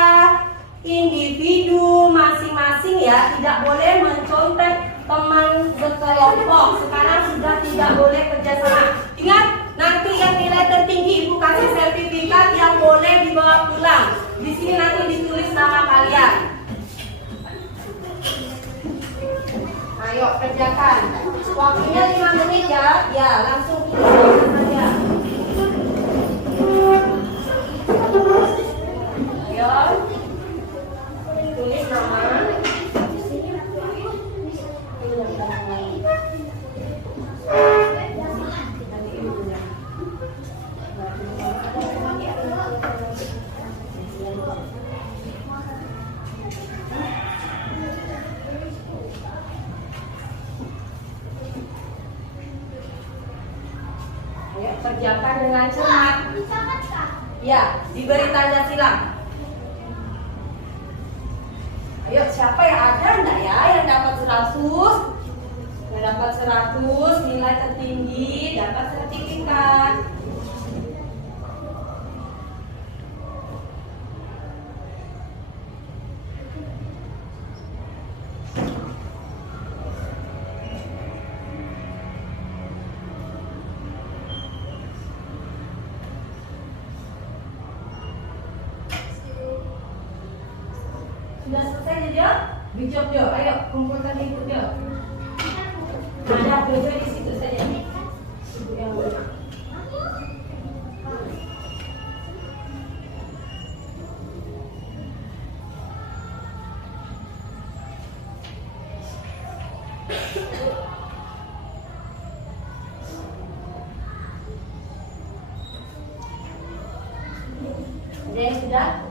individu masing-masing ya, tidak boleh mencontek teman sekelompok. Sekarang sudah tidak boleh kerjasama. Ingat, nanti yang nilai tertinggi Ibu kasih sertifikat yang boleh dibawa pulang. Di sini nanti ditulis nama kalian. Ayo kerjakan. Waktunya 5 menit ya. Ya, langsung tulis saja. Ayo. Tulis nama. Ayo kerjakan dengan cermat. Ya, diberi tanda silang. Ayo, siapa yang ada enggak ya yang dapat 100? Yang dapat 100 nilai tertinggi dapat sertifikat. Sudah selesai Jo? Good job Jo. Ayo kumpulkan itu Jo. Ada meja di situ saja. Ibu yang ada yang sudah?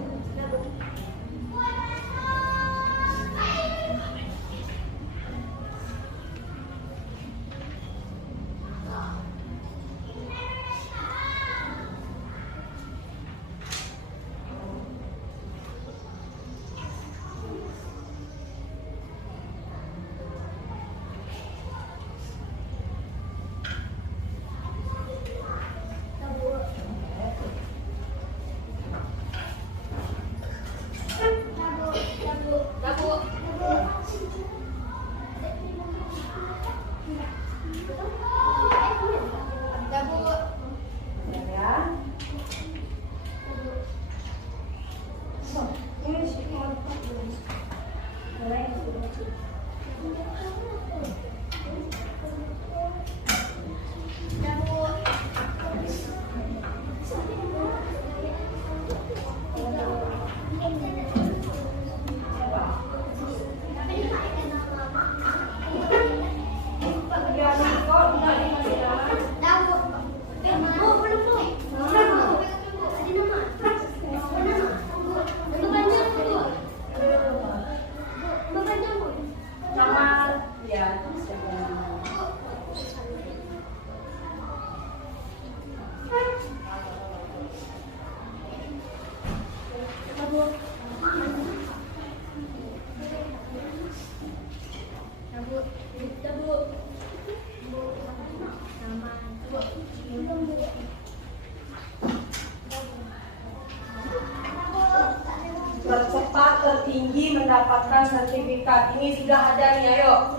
Tercepat tertinggi mendapatkan sertifikat. Ini sudah ada nih, ayo.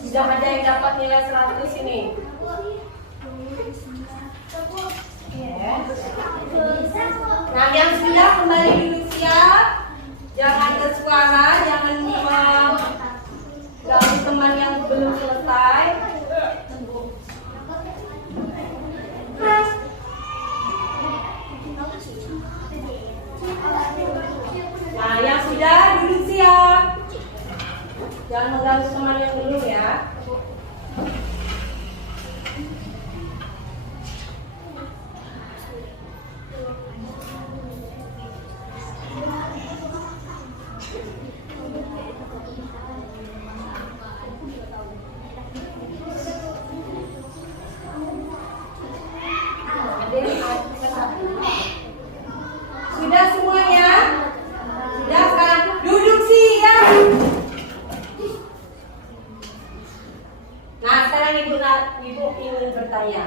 Sudah ada yang dapat nilai 100 ini. Nah, yang sudah kembali duduk siap. Jangan bersuara, jangan mengganggu teman yang belum selesai. Nah, yang sudah duduk siap. Jangan mengganggu teman yang belum ya. Sudah semuanya? Sudah, sekarang duduk siap. Nah, sekarang ibu ingin bertanya,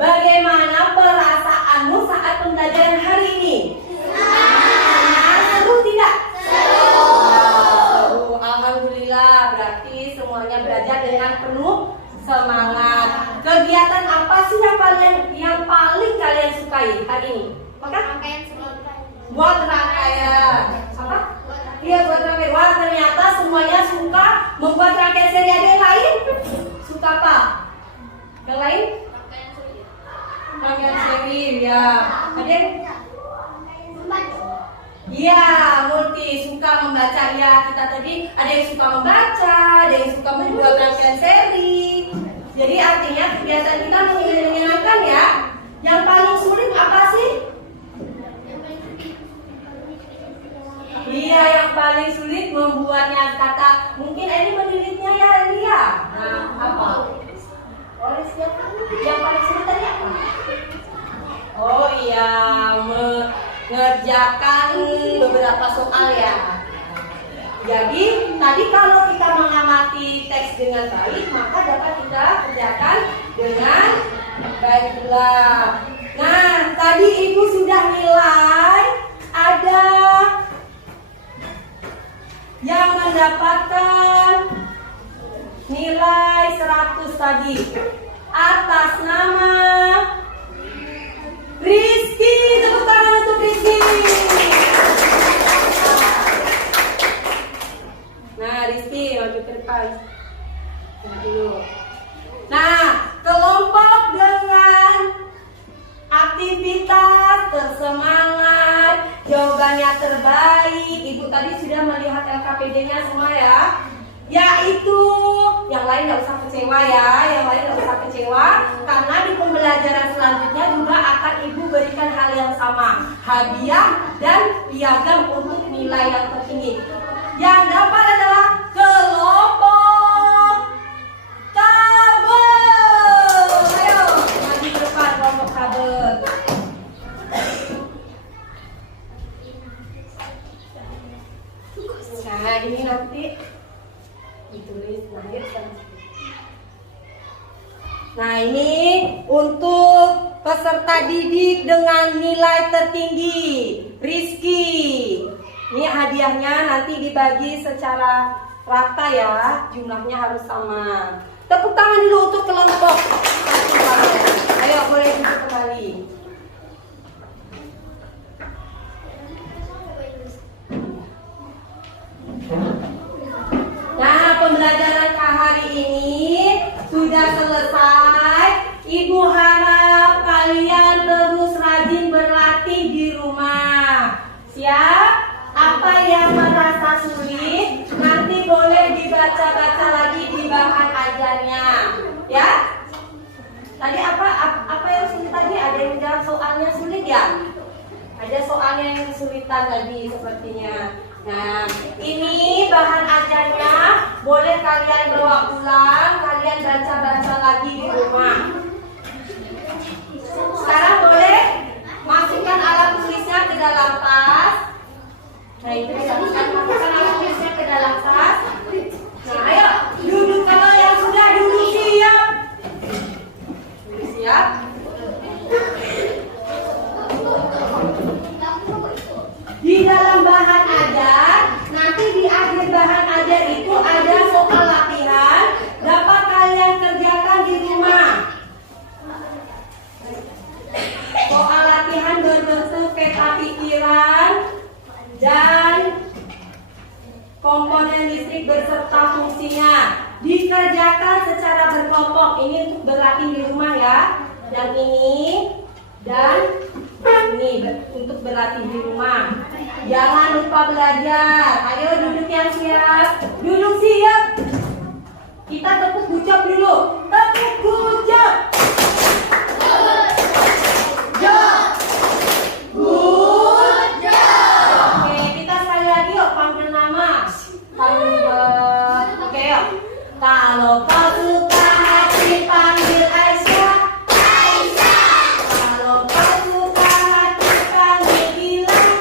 bagaimana perasaanmu saat pembelajaran hari ini? Seru tidak? Seru. Alhamdulillah, berarti semuanya belajar dengan penuh semangat. Kegiatan apa sih yang paling kalian sukai hari ini? Maka buat rangkaian. Apa? Iya, buat rangkaian. Wah, ternyata semuanya suka membuat rangkaian seri. Ada yang lain? Suka apa? Yang lain? Rangkaian seri, ya. Ada yang? Iya, multi suka membaca. Ya, kita tadi ada yang suka membaca, ada yang suka membuat rangkaian seri. Jadi artinya kegiatan kita menyenangkan ya. Yang paling sulit apa sih? Iya, yang paling sulit membuatnya. Kata mungkin ini mendiritnya ya, ini ya. Nah, apa? Yang paling sulit tadi apa? Oh iya, mengerjakan beberapa soal ya. Jadi tadi kalau kita mengamati teks dengan baik, maka dapat kita kerjakan dengan baik pula. Nah, tadi ibu sudah nilai ada yang mendapatkan nilai 100 tadi atas nama Rizky. Tepuk tangan untuk Rizky. Nah, Rizky maju ke depan. Dulu. kecewa ya, yang lain nggak usah kecewa, karena di pembelajaran selanjutnya juga akan Ibu berikan hal yang sama, hadiah dan piagam untuk nilai yang tertinggi. Yang dapat adalah kelompok kabel. Ayo, maju ke depan kelompok kabel. Nah, ini nanti ditulis lahir dan nah, ini untuk peserta didik dengan nilai tertinggi, Rizky. Ini hadiahnya nanti dibagi secara rata ya, jumlahnya harus sama. Tepuk tangan dulu untuk kelompok. Ayo, boleh duduk kembali. Nah, pembelajaran hari ini sudah selesai. Ibu harap kalian terus rajin berlatih di rumah. Siap? Apa yang merasa sulit nanti boleh dibaca-baca lagi di bahan ajarnya. Ya? Tadi apa yang sulit tadi? Ada yang jawab soalnya sulit ya? Ada soalnya yang kesulitan tadi sepertinya. Nah, ini bahan ajarnya boleh kalian bawa pulang, kalian baca-baca lagi di rumah. Sekarang boleh masukkan alat tulisnya ke dalam tas. Nah, itu masukkan alat tulisnya ke dalam tas. Nah, ayo duduk, kalau yang sudah duduk siap. Siap. Di dalam bahan ajar, nanti di akhir bahan ajar itu ada soal latihan, dapat kalian kerjakan di rumah. Soal latihan berbentuk peta pikiran dan komponen listrik beserta fungsinya. Dikerjakan secara berkelompok. Ini untuk berlatih di rumah ya. Yang ini dan ini untuk berlatih di rumah. Jangan lupa belajar. Ayo duduk yang siap. Duduk siap. Kita tepuk gucap dulu. Tepuk gucap. Oke, kita sekali lagi yuk panggil nama. Oke yuk. Kalau kau suka hati panggil Aisyah. Kalau kau suka hati panggil Gilang.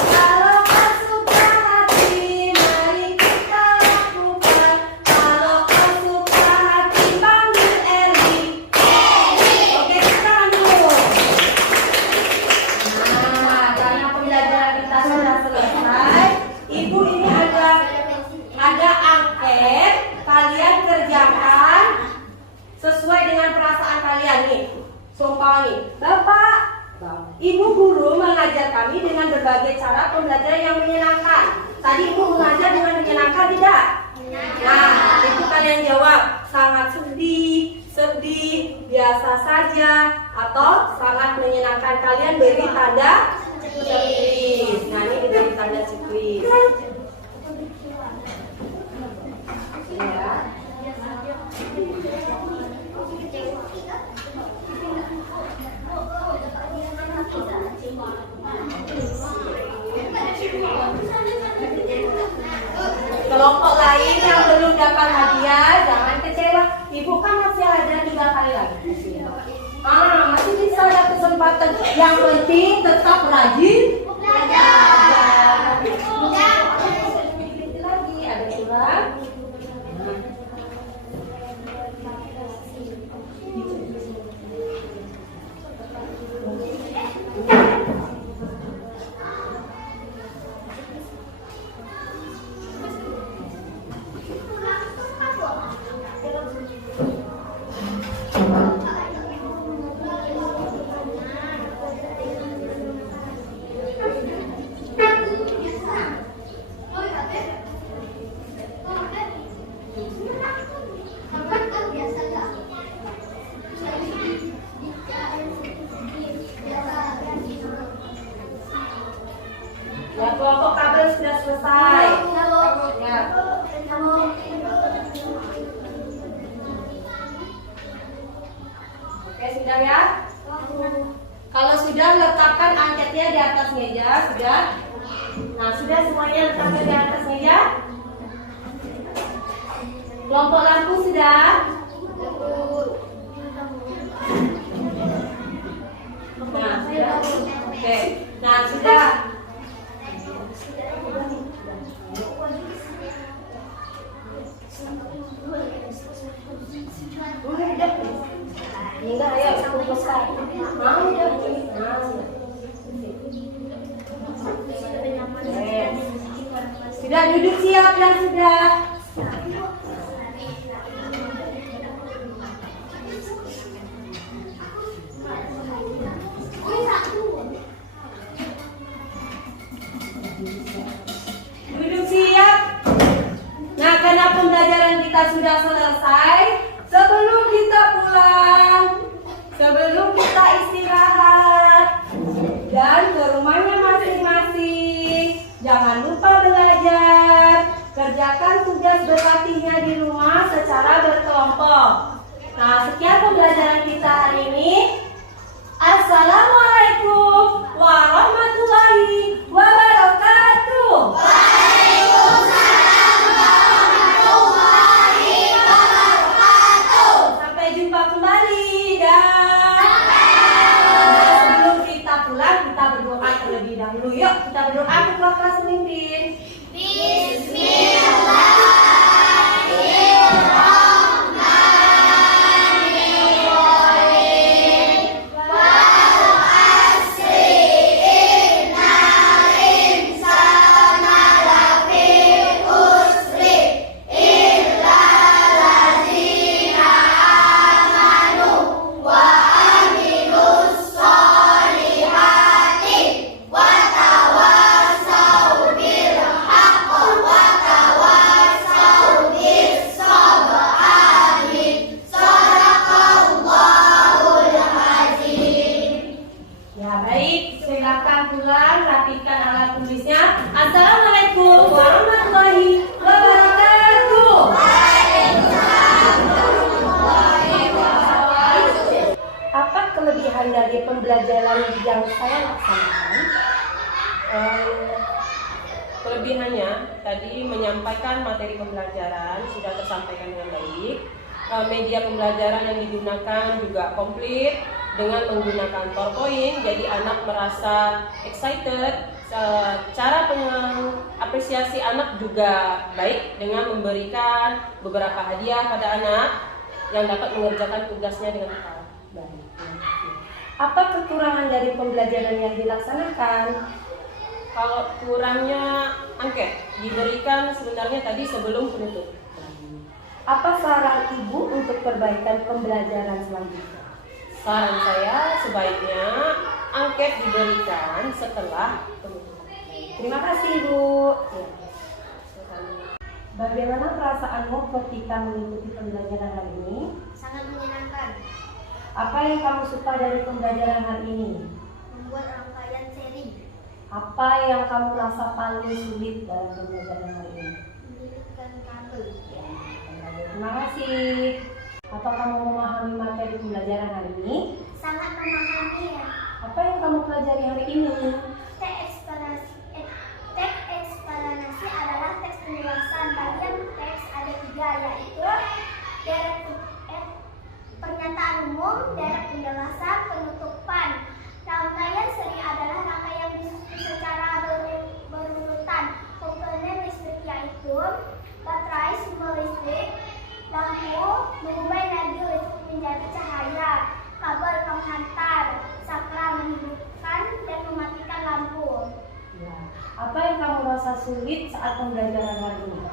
Kalau kau suka hati mari kita lakukan. Kalau kau suka hati panggil Eli. Oke, kita dulu. Nah, karena pembelajaran kita sudah selesai, Ibu ini ada angket, kalian kerjakan sesuai dengan perasaan kalian nih. Sompal nih, Bapak, Ibu guru mengajar kami dengan berbagai cara pembelajaran yang menyenangkan. Tadi Ibu mengajar dengan menyenangkan tidak? Nah, itu kalian jawab sangat sedih, biasa saja, atau sangat menyenangkan. Kalian beri tanda checklist. Nah, ini diberi tanda checklist. Ya. Kelompok lain yang belum dapat hadiah jangan kecewa. Ibu kan masih ada 3 kali lagi. Masih bisa ada kesempatan. Yang penting tetap rajin belajar. Lagi ada surat. Ya, kelompok kabel sudah selesai. Ya. Oke, sudah ya? Kalau sudah, letakkan angketnya di atas meja, sudah? Nah, sudah semuanya letakkan di atas meja? Kelompok lampu sudah? Nah, sudah. Oke. Nah, sudah. Enggak, ayo kumpulkan. Mau udah. Sudah duduk siap dan sudah. Duduk siap. Nah, karena pembelajaran kita sudah selesai, sebelum kita pulang, sebelum kita istirahat dan ke rumahnya masing-masing, jangan lupa belajar. Kerjakan tugas berlatihnya di rumah secara berkelompok. Nah, sekian pembelajaran kita hari ini. Assalamualaikum warahmatullahi wabarakatuh. Sampai jumpa kembali dan sebelum kita pulang, kita berdoa terlebih dahulu. Yuk, kita berdoa kepada kelas pemimpin. Ya baik, silakan pulang, rapikan alat tulisnya. Assalamualaikum warahmatullahi wabarakatuh. Apa kelebihan dari pembelajaran yang saya laksanakan? Kelebihannya tadi menyampaikan materi pembelajaran sudah tersampaikan dengan baik. Media pembelajaran yang digunakan juga komplit dengan menggunakan PowerPoint, jadi anak merasa excited. Cara apresiasi anak juga baik dengan memberikan beberapa hadiah pada anak yang dapat mengerjakan tugasnya dengan baik. Apa kekurangan dari pembelajaran yang dilaksanakan? Kalau kurangnya angket diberikan sebenarnya tadi sebelum penutup. Apa saran ibu untuk perbaikan pembelajaran selanjutnya? Saran saya sebaiknya angket diberikan setelah penutupan. Terima kasih ibu. Bagaimana perasaanmu ketika mengikuti pembelajaran hari ini? Sangat menyenangkan. Apa yang kamu suka dari pembelajaran hari ini? Membuat rangkaian seri. Apa yang kamu rasa paling sulit dalam pembelajaran hari ini? Mendirikan kabel. Terima kasih. Apa kamu memahami materi pembelajaran hari ini? Sangat memahami ya. Apa yang kamu pelajari hari ini? Teks eksplanasi adalah teks penjelasan. Bagian teks ada 3, yaitu pernyataan umum, deret penjelasan, penutupan. Rangkaian seri adalah rangkaian diskusi secara berurutan. Komponen listrik yaitu baterai, sumber listrik, lampu, mengubah energi listrik menjadi cahaya, kabel penghantar, saklar menghidupkan dan mematikan lampu. Ya. Apa yang kamu rasa sulit saat pembelajaran hari ini?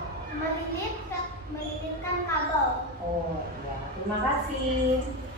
Melilitkan kabel. Oh, ya. Terima kasih.